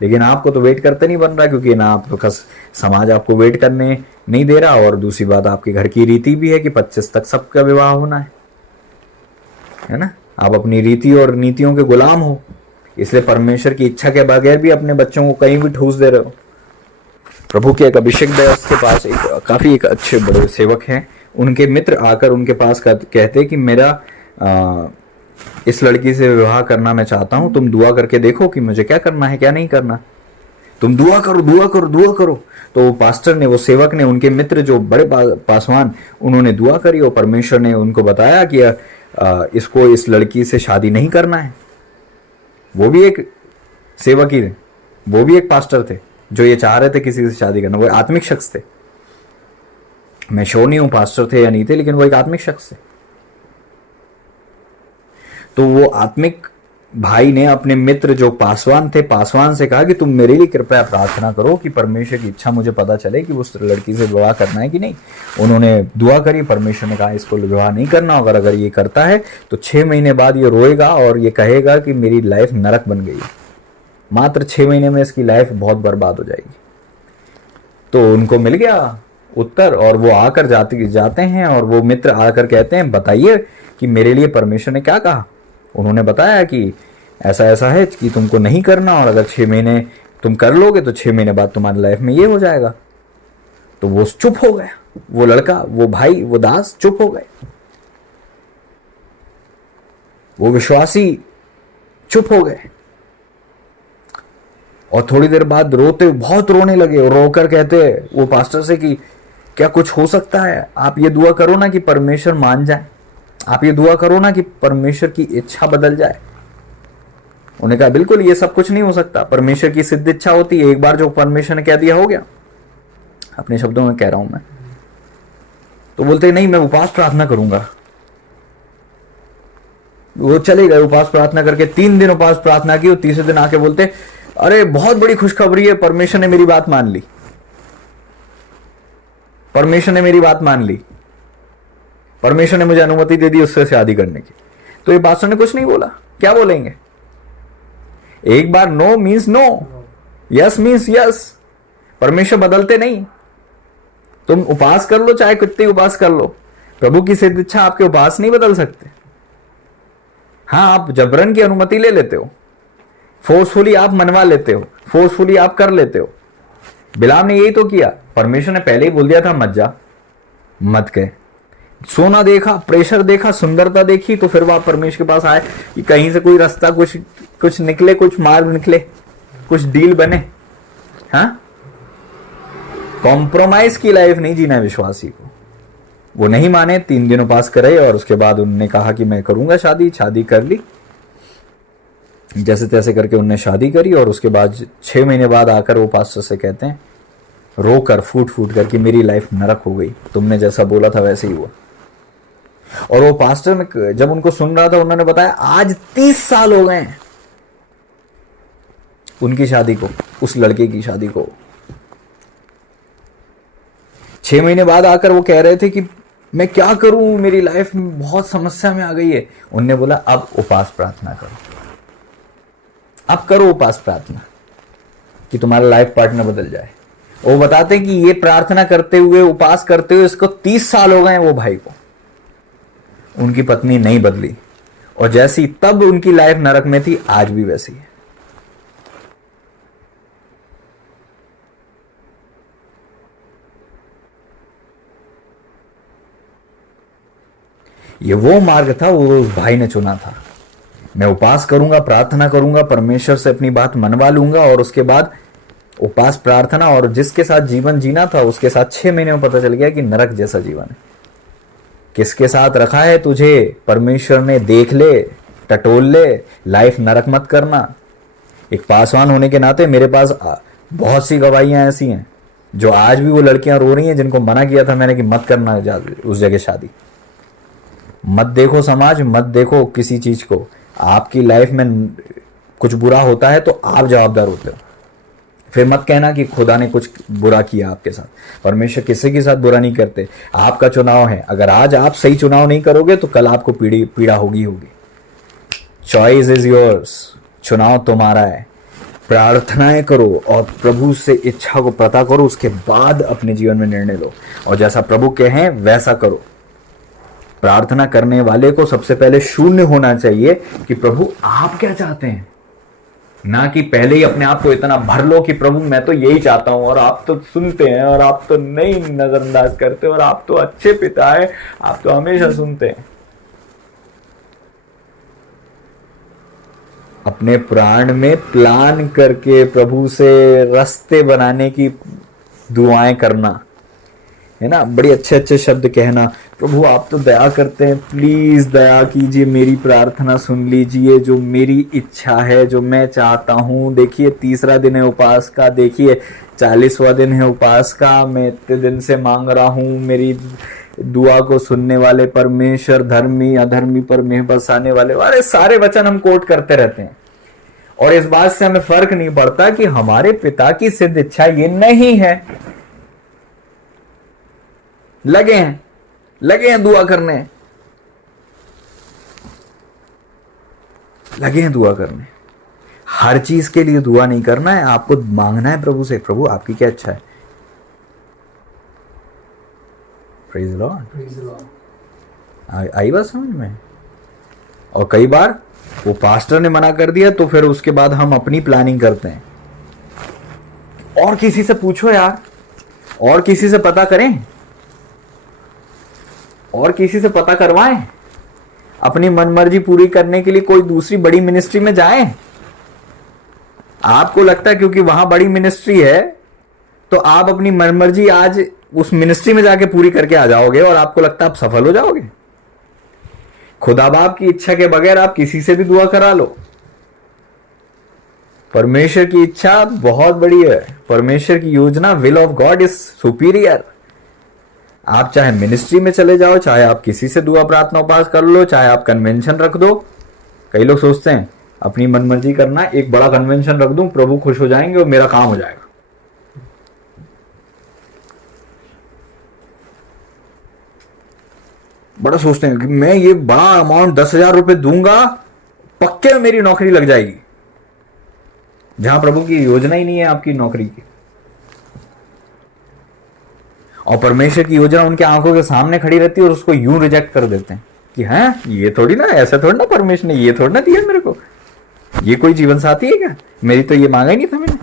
लेकिन आपको तो वेट करते नहीं बन रहा, क्योंकि ना आपका समाज आपको वेट करने नहीं दे रहा, और दूसरी बात आपके घर की रीति भी है कि 25 तक सबका विवाह होना है ना। आप अपनी रीति और नीतियों के गुलाम हो, इसलिए परमेश्वर की इच्छा के बगैर भी अपने बच्चों को कहीं भी ठूस दे रहे हो। प्रभु के एक अभिषेक दास के पास काफी एक अच्छे बड़े सेवक हैं, उनके मित्र आकर उनके पास कहते कि मेरा इस लड़की से विवाह करना मैं चाहता हूं, तुम दुआ करके देखो कि मुझे क्या करना है क्या नहीं करना, तुम दुआ करो दुआ करो दुआ करो। तो वो पास्टर ने, वो सेवक ने, उनके मित्र जो बड़े पासवान, उन्होंने दुआ करी और परमेश्वर ने उनको बताया कि इसको इस लड़की से शादी नहीं करना है। वो भी एक सेवक ही थे, वो भी एक पास्टर थे जो ये चाह रहे थे किसी से शादी करना। वो आत्मिक शख्स थे, मैं श्योर नहीं हूं पास्टर थे या नहीं थे, लेकिन वो एक आत्मिक शख्स थे। तो वो आत्मिक भाई ने अपने मित्र जो पासवान थे, पासवान से कहा कि तुम मेरे लिए कृपया प्रार्थना करो कि परमेश्वर की इच्छा मुझे पता चले कि उस लड़की से विवाह करना है कि नहीं। उन्होंने दुआ करी, परमेश्वर ने कहा इसको विवाह नहीं करना, अगर ये करता है तो 6 महीने बाद ये रोएगा और ये कहेगा कि मेरी लाइफ नरक बन गई। मात्र 6 महीने में इसकी लाइफ बहुत बर्बाद हो जाएगी। तो उनको मिल गया उत्तर, और वो आकर जाते हैं और वो मित्र आकर कहते हैं बताइए कि मेरे लिए परमेश्वर ने क्या कहा। उन्होंने बताया कि ऐसा ऐसा है कि तुमको नहीं करना, और अगर 6 महीने तुम कर लोगे तो 6 महीने बाद तुम्हारी लाइफ में ये हो जाएगा। तो वो चुप हो गया, वो लड़का, वो भाई, वो दास चुप हो गए, वो विश्वासी चुप हो गए। और थोड़ी देर बाद रोते, बहुत रोने लगे, और रोकर कहते वो पास्टर से कि क्या कुछ हो सकता है, आप ये दुआ करो ना कि परमेश्वर मान जाए, आप ये दुआ करो ना कि परमेश्वर की इच्छा बदल जाए। उन्होंने कहा बिल्कुल ये सब कुछ नहीं हो सकता, परमेश्वर की सिद्ध इच्छा होती है, एक बार जो परमेश्वर ने कह दिया हो गया। अपने शब्दों में कह रहा हूं मैं। तो बोलते नहीं मैं उपवास प्रार्थना करूंगा। वो चले गए, उपवास प्रार्थना करके 3 दिन उपवास प्रार्थना की, और तीसरे दिन आके बोलते अरे बहुत बड़ी खुशखबरी है, परमेश्वर ने मेरी बात मान ली, परमेश्वर ने मेरी बात मान ली, परमेश्वर ने मुझे अनुमति दे दी उससे शादी करने की। तो ये पास्टर ने कुछ नहीं बोला, क्या बोलेंगे? एक बार no means no, yes means yes. परमेश्वर बदलते नहीं। तुम उपास कर लो, चाहे कितनी उपास कर लो, प्रभु की सिद्ध इच्छा आपके उपास नहीं बदल सकते। हाँ, आप जबरन की अनुमति ले लेते हो, फोर्सफुली आप मनवा लेते हो, फोर्सफुली आप कर लेते हो। बिलाम ने यही तो किया, परमेश्वर ने पहले ही बोल दिया था मत जा, मत गए। सोना देखा, प्रेशर देखा, सुंदरता देखी, तो फिर वह परमेश्वर के पास आए कि कहीं से कोई रास्ता कुछ निकले, कुछ मार्ग निकले, कुछ डील बने। हाँ, कॉम्प्रोमाइज की लाइफ नहीं जीना है विश्वासी को। वो नहीं माने, 3 दिन उपास करे, और उसके बाद उन्होंने कहा कि मैं करूंगा शादी। शादी कर ली, जैसे तैसे करके उनने शादी करी, और उसके बाद 6 महीने बाद आकर वो पास्टर से कहते हैं रोकर फूट फूट कर कि मेरी लाइफ नरक हो गई, तुमने जैसा बोला था वैसे ही हुआ। और वो पास्टर में जब उनको सुन रहा था, उन्होंने बताया आज 30 साल हो गए हैं उनकी शादी को, उस लड़के की शादी को। 6 महीने बाद आकर वो कह रहे थे कि मैं क्या करूं, मेरी लाइफ में बहुत समस्या में आ गई है। उनने बोला अब उपास प्रार्थना करो, अब करो उपास प्रार्थना कि तुम्हारा लाइफ पार्टनर बदल जाए। वो बताते हैं कि ये प्रार्थना करते हुए, उपास करते हुए इसको 30 साल हो गए हैं। वो भाई को, उनकी पत्नी नहीं बदली, और जैसी तब उनकी लाइफ नरक में थी, आज भी वैसी है। ये वो मार्ग था वो उस भाई ने चुना था। मैं उपास करूंगा, प्रार्थना करूंगा, परमेश्वर से अपनी बात मनवा लूंगा, और उसके बाद उपास प्रार्थना, और जिसके साथ जीवन जीना था उसके साथ 6 महीने में पता चल गया कि नरक जैसा जीवन है। किसके साथ रखा है तुझे परमेश्वर ने, देख ले, टटोल ले, लाइफ नरक मत करना। एक पासवान होने के नाते मेरे पास बहुत सी गवाहियां ऐसी हैं जो आज भी वो लड़कियां रो रही हैं जिनको मना किया था मैंने कि मत करना उस जगह शादी। मत देखो समाज, मत देखो किसी चीज को। आपकी लाइफ में कुछ बुरा होता है तो आप जवाबदार होते हो। फिर मत कहना कि खुदा ने कुछ बुरा किया आपके साथ। परमेश्वर किसी के साथ बुरा नहीं करते। आपका चुनाव है, अगर आज आप सही चुनाव नहीं करोगे तो कल आपको पीड़ा होगी। चॉइस इज योर्स, चुनाव तुम्हारा है। प्रार्थनाएं करो और प्रभु से इच्छा को पता करो, उसके बाद अपने जीवन में निर्णय लो, और जैसा प्रभु के हैं वैसा करो। प्रार्थना करने वाले को सबसे पहले शून्य होना चाहिए कि प्रभु आप क्या चाहते हैं, ना कि पहले ही अपने आप को इतना भर लो कि प्रभु मैं तो यही चाहता हूं, और आप तो सुनते हैं, और आप तो नहीं नजरअंदाज करते, और आप तो अच्छे पिता है, आप तो हमेशा सुनते हैं। अपने प्राण में प्लान करके प्रभु से रास्ते बनाने की दुआएं करना, है ना, बड़े अच्छे अच्छे शब्द कहना, प्रभु आप तो दया करते हैं, प्लीज दया कीजिए, मेरी प्रार्थना सुन लीजिए, जो मेरी इच्छा है, जो मैं चाहता हूँ। देखिए 3रा दिन है उपास का, देखिए 40वां दिन है उपास का, मैं इतने दिन से मांग रहा हूँ, मेरी दुआ को सुनने वाले परमेश्वर, धर्मी अधर्मी पर मेह बसाने वाले, अरे सारे वचन हम कोट करते रहते हैं, और इस बात से हमें फर्क नहीं पड़ता कि हमारे पिता की सिद्ध इच्छा ये नहीं है। लगे हैं दुआ करने, लगे हैं दुआ करने। हर चीज के लिए दुआ नहीं करना है, आपको मांगना है प्रभु से, प्रभु आपकी क्या इच्छा है। Praise the Lord. आई बात समझ में। और कई बार वो पास्टर ने मना कर दिया तो फिर उसके बाद हम अपनी प्लानिंग करते हैं, और किसी से पूछो यार, और किसी से पता करें, और किसी से पता करवाएं, अपनी मनमर्जी पूरी करने के लिए कोई दूसरी बड़ी मिनिस्ट्री में जाएं। आपको लगता है क्योंकि वहां बड़ी मिनिस्ट्री है तो आप अपनी मनमर्जी आज उस मिनिस्ट्री में जाके पूरी करके आ जाओगे, और आपको लगता है आप सफल हो जाओगे। खुदा बाप की इच्छा के बगैर आप किसी से भी दुआ करा लो। परमेश्वर की इच्छा बहुत बड़ी है, परमेश्वर की योजना, will of God is superior. आप चाहे मिनिस्ट्री में चले जाओ, चाहे आप किसी से दुआ प्रार्थना उपास कर लो, चाहे आप कन्वेंशन रख दो। कई लोग सोचते हैं अपनी मनमर्जी करना, एक बड़ा कन्वेंशन रख दूं, प्रभु खुश हो जाएंगे और मेरा काम हो जाएगा। बड़ा सोचते हैं कि मैं ये बड़ा अमाउंट 10,000 रुपए दूंगा, पक्के मेरी नौकरी लग जाएगी, जहां प्रभु की योजना ही नहीं है आपकी नौकरी की। और परमेश्वर की योजना उनके आंखों के सामने खड़ी रहती है और उसको यूं रिजेक्ट कर देते हैं कि हैं ये थोड़ी ना, ऐसा थोड़ी ना परमेश्वर ने ये थोड़ी ना दिया मेरे को, ये कोई जीवन साथी है क्या, मेरी तो ये मांगा ही नहीं था मैंने।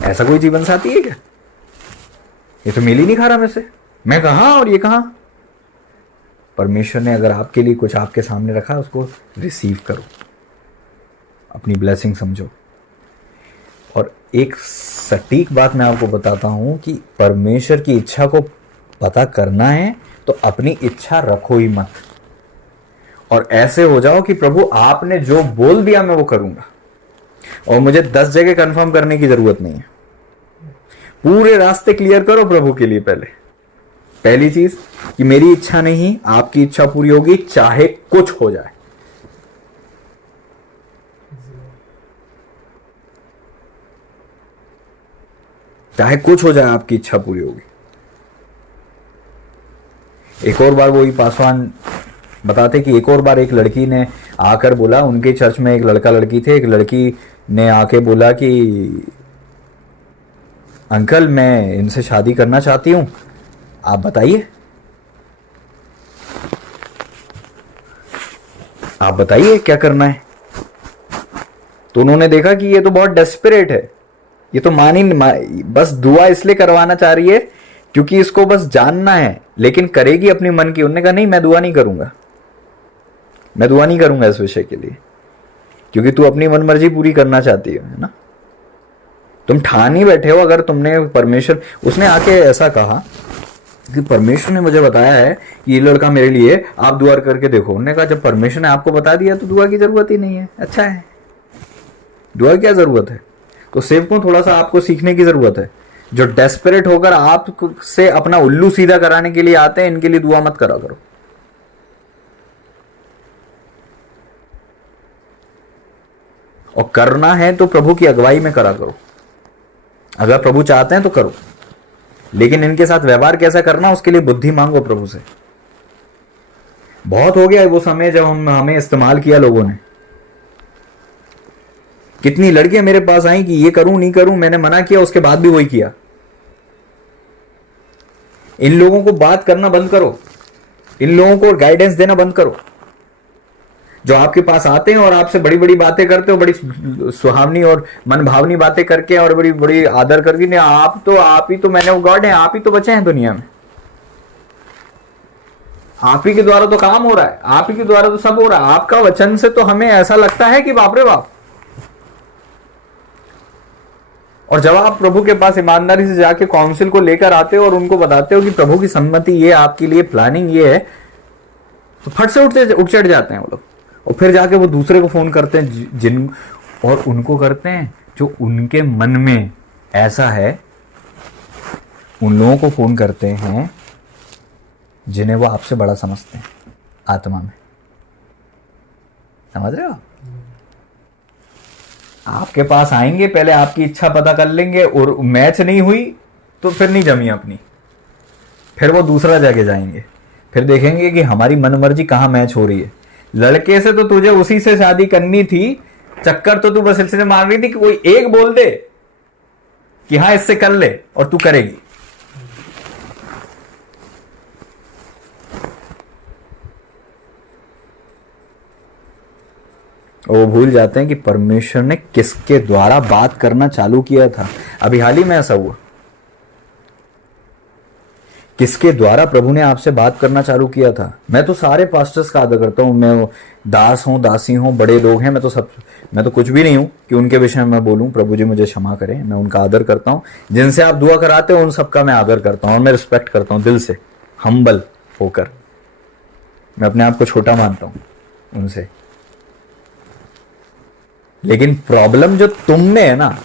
ऐसा कोई जीवन साथी है क्या, ये तो मिल ही नहीं खा रहा मुझसे, मैं कहां और ये कहां। परमेश्वर ने अगर आपके लिए कुछ आपके सामने रखा, उसको रिसीव करो, अपनी ब्लेसिंग समझो। और एक सटीक बात मैं आपको बताता हूं कि परमेश्वर की इच्छा को पता करना है तो अपनी इच्छा रखो ही मत, और ऐसे हो जाओ कि प्रभु आपने जो बोल दिया मैं वो करूंगा, और मुझे 10 जगह कंफर्म करने की जरूरत नहीं है। पूरे रास्ते क्लियर करो प्रभु के लिए। पहली चीज कि मेरी इच्छा नहीं, आपकी इच्छा पूरी होगी, चाहे कुछ हो जाए। चाहे कुछ हो जाए, आपकी इच्छा पूरी होगी। एक और बार वही पासवान बताते कि एक और बार एक लड़की ने आकर बोला, उनके चर्च में एक लड़का लड़की थे, एक लड़की ने आके बोला कि अंकल मैं इनसे शादी करना चाहती हूं, आप बताइए, आप बताइए क्या करना है। तो उन्होंने देखा कि ये तो बहुत डेस्परेट है, ये तो बस दुआ इसलिए करवाना चाह रही है क्योंकि इसको बस जानना है, लेकिन करेगी अपनी मन की। उन्होंने कहा नहीं, मैं दुआ नहीं करूंगा, मैं दुआ नहीं करूंगा इस विषय के लिए, क्योंकि तू अपनी मनमर्जी पूरी करना चाहती है ना, तुम ठान ही बैठे हो। अगर तुमने परमेश्वर, उसने आके ऐसा कहा कि परमेश्वर ने मुझे बताया है कि ये लड़का मेरे लिए, आप दुआ करके देखो। उन्होंने कहा जब परमेश्वर ने आपको बता दिया तो दुआ की जरूरत ही नहीं है। अच्छा है, दुआ की क्या जरूरत है। तो सेवकों थोड़ा सा आपको सीखने की जरूरत है। जो डेस्परेट होकर आप से अपना उल्लू सीधा कराने के लिए आते हैं, इनके लिए दुआ मत करा करो। और करना है तो प्रभु की अगुवाई में करा करो। अगर प्रभु चाहते हैं तो करो, लेकिन इनके साथ व्यवहार कैसा करना, उसके लिए बुद्धि मांगो प्रभु से। बहुत हो गया है वो समय जब हमें इस्तेमाल किया लोगों ने। कितनी लड़कियां मेरे पास आई कि ये करूं नहीं करूं, मैंने मना किया, उसके बाद भी वही किया। इन लोगों को बात करना बंद करो, इन लोगों को गाइडेंस देना बंद करो। जो आपके पास आते हैं और आपसे बड़ी बड़ी बातें करते हो, बड़ी सुहावनी और मनभावनी बातें करके और बड़ी बड़ी आदर करके, नहीं आप ही तो मैंने वो गॉड है, आप ही तो बचे हैं दुनिया में, आप ही के द्वारा तो काम हो रहा है, आप ही के द्वारा तो सब हो रहा है, आपका वचन से तो हमें ऐसा लगता है कि बाप रे बाप। और जब आप प्रभु के पास ईमानदारी से जाके काउंसिल को लेकर आते हो और उनको बताते हो कि प्रभु की सम्मति ये, आपके लिए प्लानिंग ये है, तो फट से उठ चढ़ जाते हैं वो लोग। और फिर जाके वो दूसरे को फोन करते हैं जिन, और उनको करते हैं जो उनके मन में ऐसा है, उन लोगों को फोन करते हैं जिन्हें वो आपसे बड़ा समझते हैं आत्मा में। समझ रहे हो? आपके पास आएंगे, पहले आपकी इच्छा पता कर लेंगे, और मैच नहीं हुई तो फिर नहीं जमी अपनी, फिर वो दूसरा जगह जाएंगे, फिर देखेंगे कि हमारी मनमर्जी कहाँ मैच हो रही है। लड़के से तो तुझे उसी से शादी करनी थी, चक्कर तो तू बस सिलसिले मार रही थी कि कोई एक बोल दे कि हाँ इससे कर ले और तू करेगी। वो भूल जाते हैं कि परमेश्वर ने किसके द्वारा बात करना चालू किया था। अभी हाल ही में ऐसा हुआ, किसके द्वारा प्रभु ने आपसे बात करना चालू किया था। मैं तो सारे पास्टर्स का आदर करता हूं, मैं दास हूं, दासी हूं, बड़े लोग हैं, मैं तो कुछ भी नहीं हूं कि उनके विषय में मैं बोलूं। प्रभु जी मुझे क्षमा करें, मैं उनका आदर करता हूं। जिनसे आप दुआ कराते हो उन सबका मैं आदर करता हूं और मैं रिस्पेक्ट करता हूं दिल से, हम्बल होकर। मैं अपने आप को छोटा मानता हूं उनसे। लेकिन प्रॉब्लम जो तुम में है ना,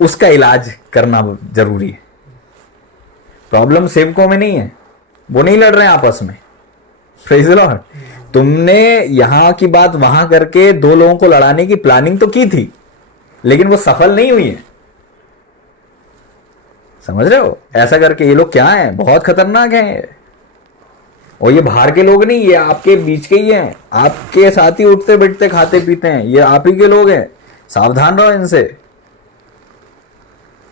उसका इलाज करना जरूरी है। प्रॉब्लम सेवकों में नहीं है, वो नहीं लड़ रहे हैं आपस में। Praise the Lord. तुमने यहां की बात वहां करके दो लोगों को लड़ाने की प्लानिंग तो की थी, लेकिन वो सफल नहीं हुई है। समझ रहे हो? ऐसा करके ये लोग क्या हैं, बहुत खतरनाक हैं। और ये बाहर के लोग नहीं, ये आपके बीच के ही हैं, आपके साथ ही उठते बैठते खाते पीते हैं, ये आप ही के लोग हैं। सावधान रहो इनसे।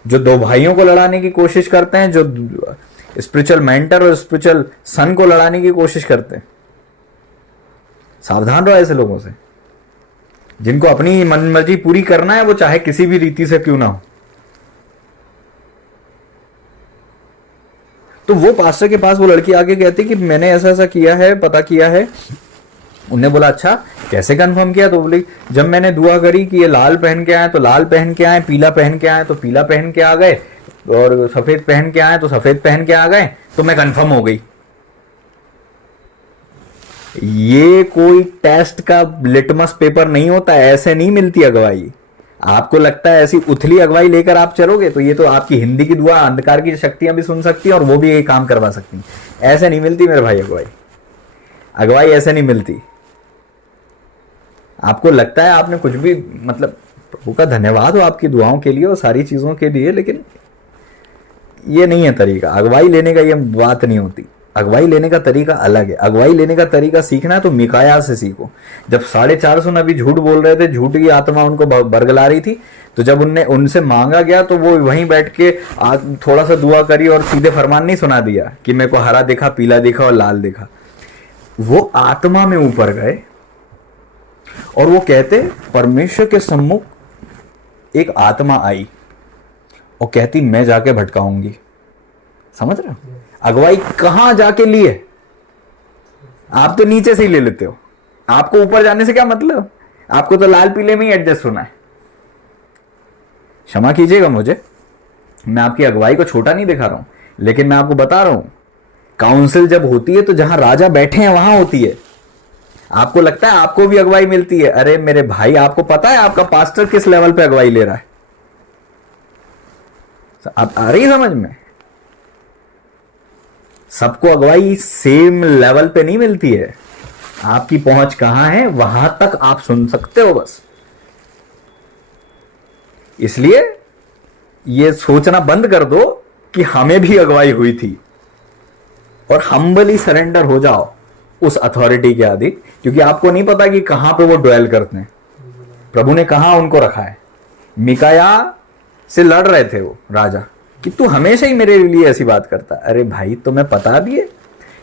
जो दो भाइयों को लड़ाने की कोशिश करते हैं, जो स्पिरिचुअल मेंटर और स्पिरिचुअल सन को लड़ाने की कोशिश करते हैं, सावधान रहो ऐसे लोगों से। जिनको अपनी मनमर्जी पूरी करना है, वो चाहे किसी भी रीति से क्यों ना हो। तो वो पास्टर के पास वो लड़की आके कहती कि मैंने ऐसा ऐसा किया है, पता किया है। उनने बोला अच्छा कैसे कंफर्म किया? तो बोली जब मैंने दुआ करी कि ये लाल पहन के आए तो लाल पहन के आए, पीला पहन के आए तो पीला पहन के आ गए, और सफेद पहन के आए तो सफेद पहन के आ गए, तो मैं कंफर्म हो गई। ये कोई टेस्ट का लिटमस पेपर नहीं होता, ऐसे नहीं मिलती अगुवाई। आपको लगता है ऐसी उथली अगुवाई लेकर आप चलोगे तो ये तो आपकी हिंदी की दुआ अंधकार की शक्तियां भी सुन सकती हैं और वो भी ये काम करवा सकती हैं। ऐसे नहीं मिलती मेरे भाई अगुवाई। अगुवाई ऐसे नहीं मिलती। आपको लगता है आपने कुछ भी, मतलब प्रभु का धन्यवाद हो आपकी दुआओं के लिए और सारी चीजों के लिए, लेकिन ये नहीं है तरीका। अगुवाई लेने का ये बात नहीं होती। अगुवाई लेने का तरीका अलग है। अगुवाई लेने का तरीका सीखना है तो मिकाया से सीखो। जब 450 नबी झूठ बोल रहे थे, झूठ की आत्मा उनको बरगला रही थी, तो जब उनसे मांगा गया तो वो वहीं बैठ के थोड़ा सा दुआ करी और सीधे फरमान नहीं सुना दिया कि मेरे को हरा देखा, पीला देखा और लाल देखा। वो आत्मा में ऊपर गए और वो कहते परमेश्वर के सम्मुख एक आत्मा आई और कहती मैं जाके भटकाऊंगी। समझ रहे हो? अगुवाई कहां जाके लिए? आप तो नीचे से ही ले लेते हो। आपको ऊपर जाने से क्या मतलब? आपको तो लाल पीले में ही एडजस्ट होना है। क्षमा कीजिएगा मुझे, मैं आपकी अगुवाई को छोटा नहीं दिखा रहा हूं, लेकिन मैं आपको बता रहा हूं काउंसिल जब होती है तो जहां राजा बैठे हैं वहां होती है। आपको लगता है आपको भी अगुवाई मिलती है? अरे मेरे भाई, आपको पता है आपका पास्टर किस लेवल पे अगुवाई ले रहा है? आप आ रही समझ में? सबको अगुवाई सेम लेवल पे नहीं मिलती है। आपकी पहुंच कहां है वहां तक आप सुन सकते हो बस। इसलिए ये सोचना बंद कर दो कि हमें भी अगुवाई हुई थी, और हम्बली सरेंडर हो जाओ उस अथॉरिटी के अधीन, क्योंकि आपको नहीं पता कि कहां पे वो ड्वेल करते हैं, प्रभु ने कहां उनको रखा है। मिकाया से लड़ रहे थे वो राजा, कि तू हमेशा ही मेरे लिए ऐसी बात करता। अरे भाई तुम्हें पता भी है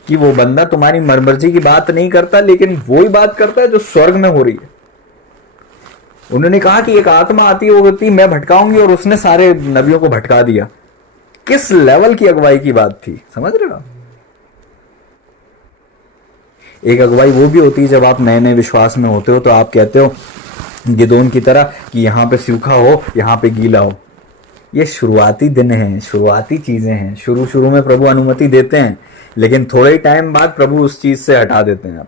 कि वो बंदा तुम्हारी मर्जी की बात नहीं करता, लेकिन वो ही बात करता है जो स्वर्ग में हो रही है। उन्होंने कहा कि एक आत्मा आती होती, मैं भटकाऊंगी, और उसने सारे नबियों को भटका दिया। किस लेवल की अगुवाई की बात थी, समझ रहे हो आप? एक अगुवाई वो भी होती है जब आप नए नए विश्वास में होते हो, तो आप कहते हो गिदोन की तरह कि यहां पे सूखा हो, यहां पे गीला हो। ये शुरुआती दिन हैं, शुरुआती चीजें हैं। शुरू शुरू में प्रभु अनुमति देते हैं, लेकिन थोड़े ही टाइम बाद प्रभु उस चीज से हटा देते हैं। आप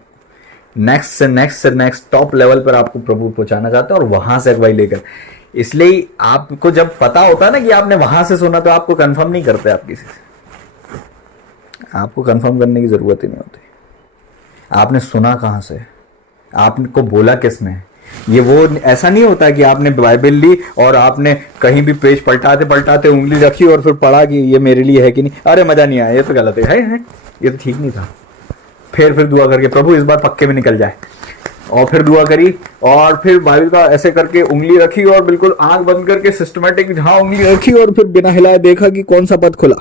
नेक्स्ट से नेक्स्ट से नेक्स्ट टॉप लेवल पर आपको प्रभु पहुंचाना चाहते हैं, और वहां से अगुवाई लेकर। इसलिए आपको जब पता होता है ना कि आपने वहां से सुना, तो आपको कंफर्म नहीं करते आप किसी से। आपको कंफर्म करने की जरूरत ही नहीं होती। आपने सुना कहां से, आपको बोला किसने। ये वो ऐसा नहीं होता कि आपने बाइबल ली और आपने कहीं भी पेज पलटाते पलटाते उंगली रखी और फिर पढ़ा कि ये मेरे लिए है कि नहीं, अरे मजा नहीं आया, ये तो गलत है, ये तो ठीक नहीं था। फिर दुआ करके प्रभु इस बार पक्के में निकल जाए, और फिर दुआ करी, और फिर बाइबल का ऐसे करके उंगली रखी और बिल्कुल आंख बंद करके सिस्टमेटिक जहां उंगली रखी, और फिर बिना हिलाए देखा कि कौन सा पद खुला।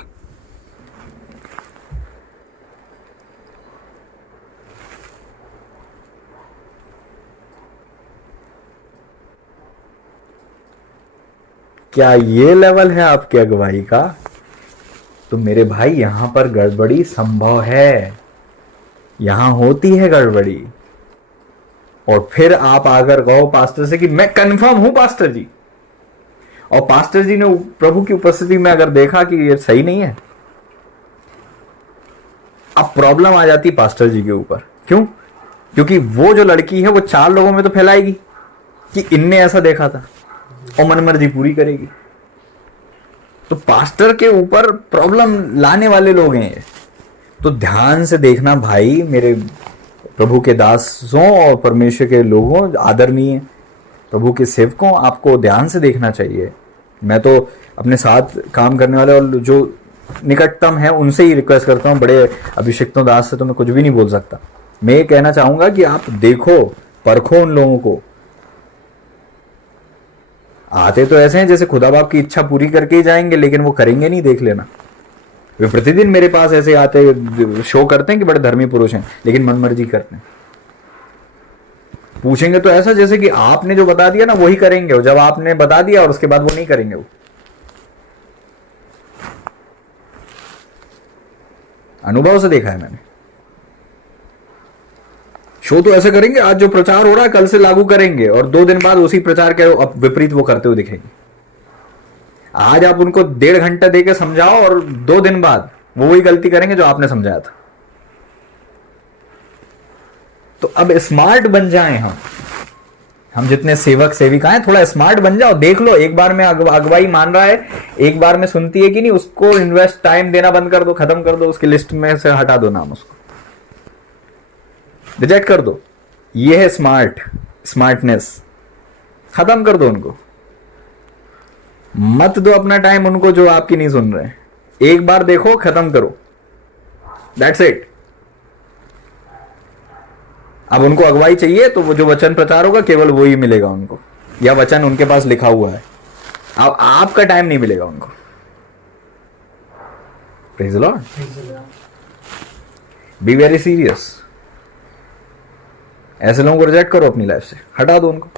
क्या ये लेवल है आपकी अगुवाई का? तो मेरे भाई यहां पर गड़बड़ी संभव है, यहां होती है गड़बड़ी। और फिर आप आकर कहो पास्टर से कि मैं कंफर्म हूं पास्टर जी, और पास्टर जी ने प्रभु की उपस्थिति में अगर देखा कि ये सही नहीं है, अब प्रॉब्लम आ जाती पास्टर जी के ऊपर। क्यों? क्योंकि वो जो लड़की है वो 4 लोगों में तो फैलाएगी कि इनने ऐसा देखा था, और मनमर्जी पूरी करेगी। तो पास्टर के ऊपर प्रॉब्लम लाने वाले लोग हैं। तो ध्यान से देखना भाई, मेरे प्रभु के दासों और परमेश्वर के लोगों, आदरणीय प्रभु के सेवकों, आपको ध्यान से देखना चाहिए। मैं तो अपने साथ काम करने वाले और जो निकटतम है उनसे ही रिक्वेस्ट करता हूँ। बड़े अभिषिक्तों दास से तो मैं कुछ भी नहीं बोल सकता। मैं ये कहना चाहूंगा कि आप देखो, परखो उन लोगों को। आते तो ऐसे हैं जैसे खुदा बाप की इच्छा पूरी करके ही जाएंगे, लेकिन वो करेंगे नहीं, देख लेना। वे प्रतिदिन मेरे पास ऐसे आते, शो करते हैं कि बड़े धर्मी पुरुष हैं, लेकिन मनमर्जी करते हैं। पूछेंगे तो ऐसा जैसे कि आपने जो बता दिया ना वही करेंगे, और जब आपने बता दिया और उसके बाद वो नहीं करेंगे। वो अनुभव से देखा है मैंने। शो तो ऐसे करेंगे, आज जो प्रचार हो रहा है कल से लागू करेंगे, और 2 दिन बाद उसी प्रचार के विपरीत वो करते हुए दिखेंगे। आज आप उनको 1.5 घंटा देके समझाओ, और 2 दिन बाद वो वही गलती करेंगे जो आपने समझाया था। तो अब स्मार्ट बन जाएं हम जितने सेवक सेविका हैं, थोड़ा स्मार्ट बन जाओ। देख लो, एक बार में अगुवाई मान रहा है, एक बार में सुनती है कि नहीं, उसको इन्वेस्ट टाइम देना बंद कर दो, खत्म कर दो, उसकी लिस्ट में से हटा दो नाम, उसको रिजेक्ट कर दो। ये है स्मार्टनेस। खत्म कर दो उनको, मत दो अपना टाइम उनको जो आपकी नहीं सुन रहे। एक बार देखो, खत्म करो, दैट्स इट। अब उनको अगुवाई चाहिए तो वो जो वचन प्रचार होगा केवल वो ही मिलेगा उनको, या वचन उनके पास लिखा हुआ है। अब आपका टाइम नहीं मिलेगा उनको। Praise the Lord. Be very serious. ऐसे लोगों को रिजेक्ट करो अपनी लाइफ से, हटा दो उनको।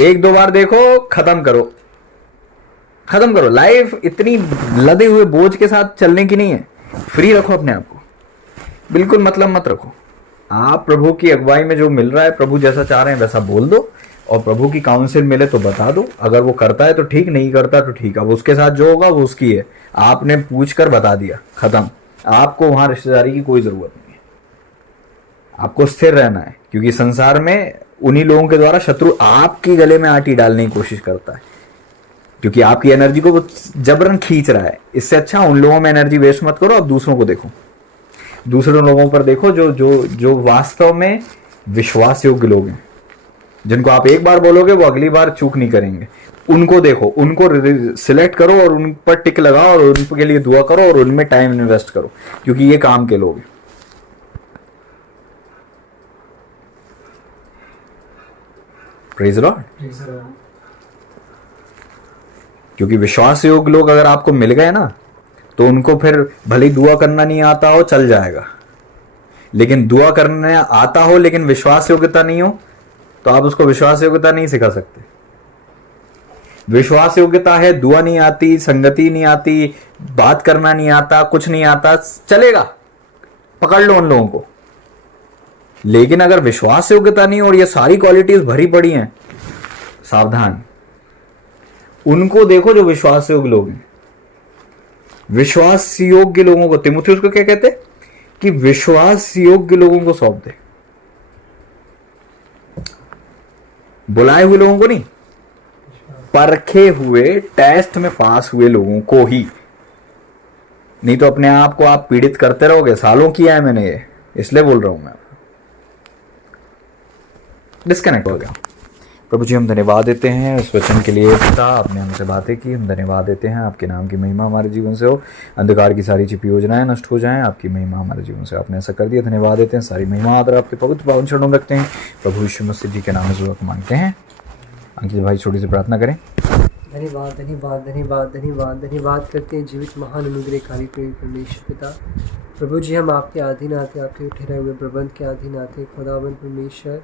1-2 बार देखो, खत्म करो, खत्म करो। लाइफ इतनी लदे हुए बोझ के साथ चलने की नहीं है। फ्री रखो अपने आप को, बिल्कुल मतलब मत रखो। आप प्रभु की अगुवाई में जो मिल रहा है, प्रभु जैसा चाह रहे हैं वैसा बोल दो, और प्रभु की काउंसिल मिले तो बता दो। अगर वो करता है तो ठीक, नहीं करता तो ठीक। अब उसके साथ जो होगा वो उसकी है। आपने पूछ कर बता दिया, खत्म। आपको वहां रिश्तेदारी की कोई जरूरत नहीं है। आपको स्थिर रहना है, क्योंकि संसार में उन्हीं लोगों के द्वारा शत्रु आपकी गले में आटी डालने की कोशिश करता है, क्योंकि आपकी एनर्जी को वो जबरन खींच रहा है। इससे अच्छा उन लोगों में एनर्जी वेस्ट मत करो। अब दूसरों को देखो, दूसरे लोगों पर देखो जो जो जो वास्तव में विश्वास योग्य लोग हैं, जिनको आप एक बार बोलोगे वो अगली बार चूक नहीं करेंगे। उनको देखो, उनको सिलेक्ट करो और उन पर टिक लगाओ और उनके लिए दुआ करो और उनमें टाइम इन्वेस्ट करो, क्योंकि ये काम के लोग हैं। Praise the lord. क्योंकि विश्वास योग्य लोग अगर आपको मिल गए ना, तो उनको फिर भले ही दुआ करना नहीं आता हो, चल जाएगा। लेकिन दुआ करने आता हो लेकिन विश्वास योग्यता नहीं हो, तो आप उसको विश्वास योग्यता नहीं सिखा सकते। विश्वास योग्यता है, दुआ नहीं आती, संगति नहीं आती, बात करना नहीं आता, कुछ नहीं आता, चलेगा, पकड़ लो उन लोगों को। लेकिन अगर विश्वास योग्यता नहीं और ये सारी क्वालिटीज भरी पड़ी हैं, सावधान। उनको देखो जो विश्वास योग्य लोग हैं। विश्वास योग्य लोगों को, तीमुथियुस को क्या कहते कि विश्वास योग्य लोगों को सौंप दे, बुलाए हुए लोगों को नहीं, परखे हुए, टेस्ट में पास हुए लोगों को ही। नहीं तो अपने आप को आप पीड़ित करते रहोगे। सालों किया है मैंने ये, इसलिए बोल रहा हूं मैं। डिस्कनेक्ट हो गया। प्रभु जी हम धन्यवाद देते हैं उस वचन के लिए। पिता आपने हमसे बातें की, हम धन्यवाद देते हैं। आपके नाम की महिमा हमारे जीवन से हो, अंधकार की सारी छिपी योजनाएं नष्ट हो जाएं, आपकी महिमा हमारे जीवन से। आपने ऐसा कर दिया, धन्यवाद देते हैं। सारी महिमा आदर आपके पवित्र पावन चरणों में रखते हैं। प्रभु यीशु मसीह जी के नाम से दुआ मांगते हैं। अंकित भाई छोटी सी प्रार्थना करें। धन्यवाद धन्यवाद धन्यवाद धन्यवाद धन्यवाद करते हैं जीवित महान अनुग्रहकारी प्रेम परमेश्वर पिता। प्रभु जी हम आपके अधीन आते, आपके ठहरे हुए प्रबंध के अधीन आते खुदावन परमेश्वर।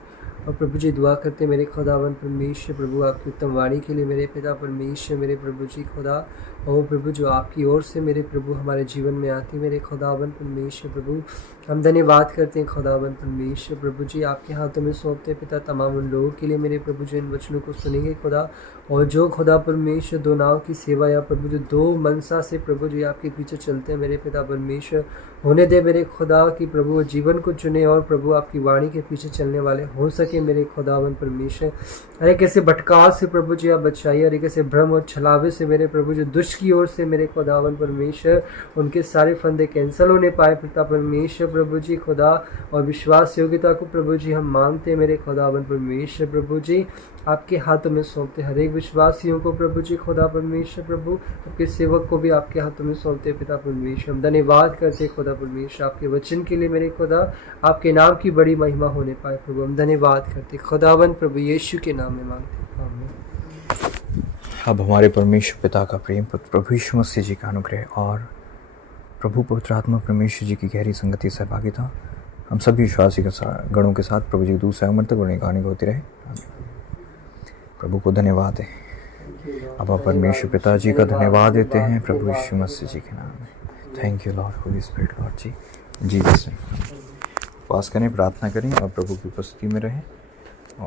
और प्रभु जी दुआ करते मेरे खुदावन परमेश्वर, प्रभु आपकी उत्तम वाणी के लिए मेरे पिता परमेश्वर, मेरे प्रभु जी खुदा। और प्रभु जो आपकी ओर से मेरे प्रभु हमारे जीवन में आती मेरे खुदावन परमेश्वर। प्रभु हम धन्यवाद करते हैं खुदावन परमेश्वर। प्रभु जी आपके हाथों में सौंपते पिता तमाम उन लोगों के लिए मेरे प्रभु जो इन वचनों को सुनेंगे खुदा। और जो खुदा परमेश्वर दो नाव की सेवा या प्रभु जो दो मनसा से प्रभु जी आपके पीछे चलते हैं मेरे पिता परमेश्वर, होने दे मेरे खुदा कि प्रभु वो जीवन को चुने और प्रभु आपकी वाणी के पीछे चलने वाले हो सके मेरे खुदावन परमेश्वर। अरे कैसे भटकाव से प्रभु जी आप बचाइए, अरे कैसे भ्रम और छलावे से मेरे प्रभु जो दुष्ट की ओर से मेरे खुदावन परमेश्वर उनके सारे फंदे कैंसिल होने पाए पिता परमेश्वर। प्रभु जी खुदा और विश्वास योग्यता को प्रभु जी हम मांगते मेरे खुदावन परमेश्वर। प्रभु जी आपके हाथों में सौंपते हर एक विश्वासियों को प्रभु जी खुदा परमेश्वर। प्रभु आपके सेवक को भी आपके हाथों में सौंपते पिता परमेश्वर। हम धन्यवाद करते खुदा परमेश्वर आपके वचन के लिए मेरे खुदा, आपके नाम की बड़ी महिमा होने पाए प्रभु। हम धन्यवाद करते खुदावन प्रभु यीशु के नाम में मांगते आमीन। अब हमारे परमेश्वर पिता का प्रेम, प्रभु यीशु मसीह जी का अनुग्रह और प्रभु पवित्र आत्मा परमेश्वर जी की गहरी संगति सहभागिता हम सभी विश्वासी गणों के साथ प्रभु जी दूसरे अमर तक बड़ी कहानी होती रहे। प्रभु को धन्यवाद है। अब आप परमेश्वर पिता जी का धन्यवाद देते हैं प्रभु यीशु मसीह जी के नाम में। Thank you Lord Holy Spirit Lord ji, Jesus name. उपवास करें, प्रार्थना करें और प्रभु की उपस्थिति में रहें।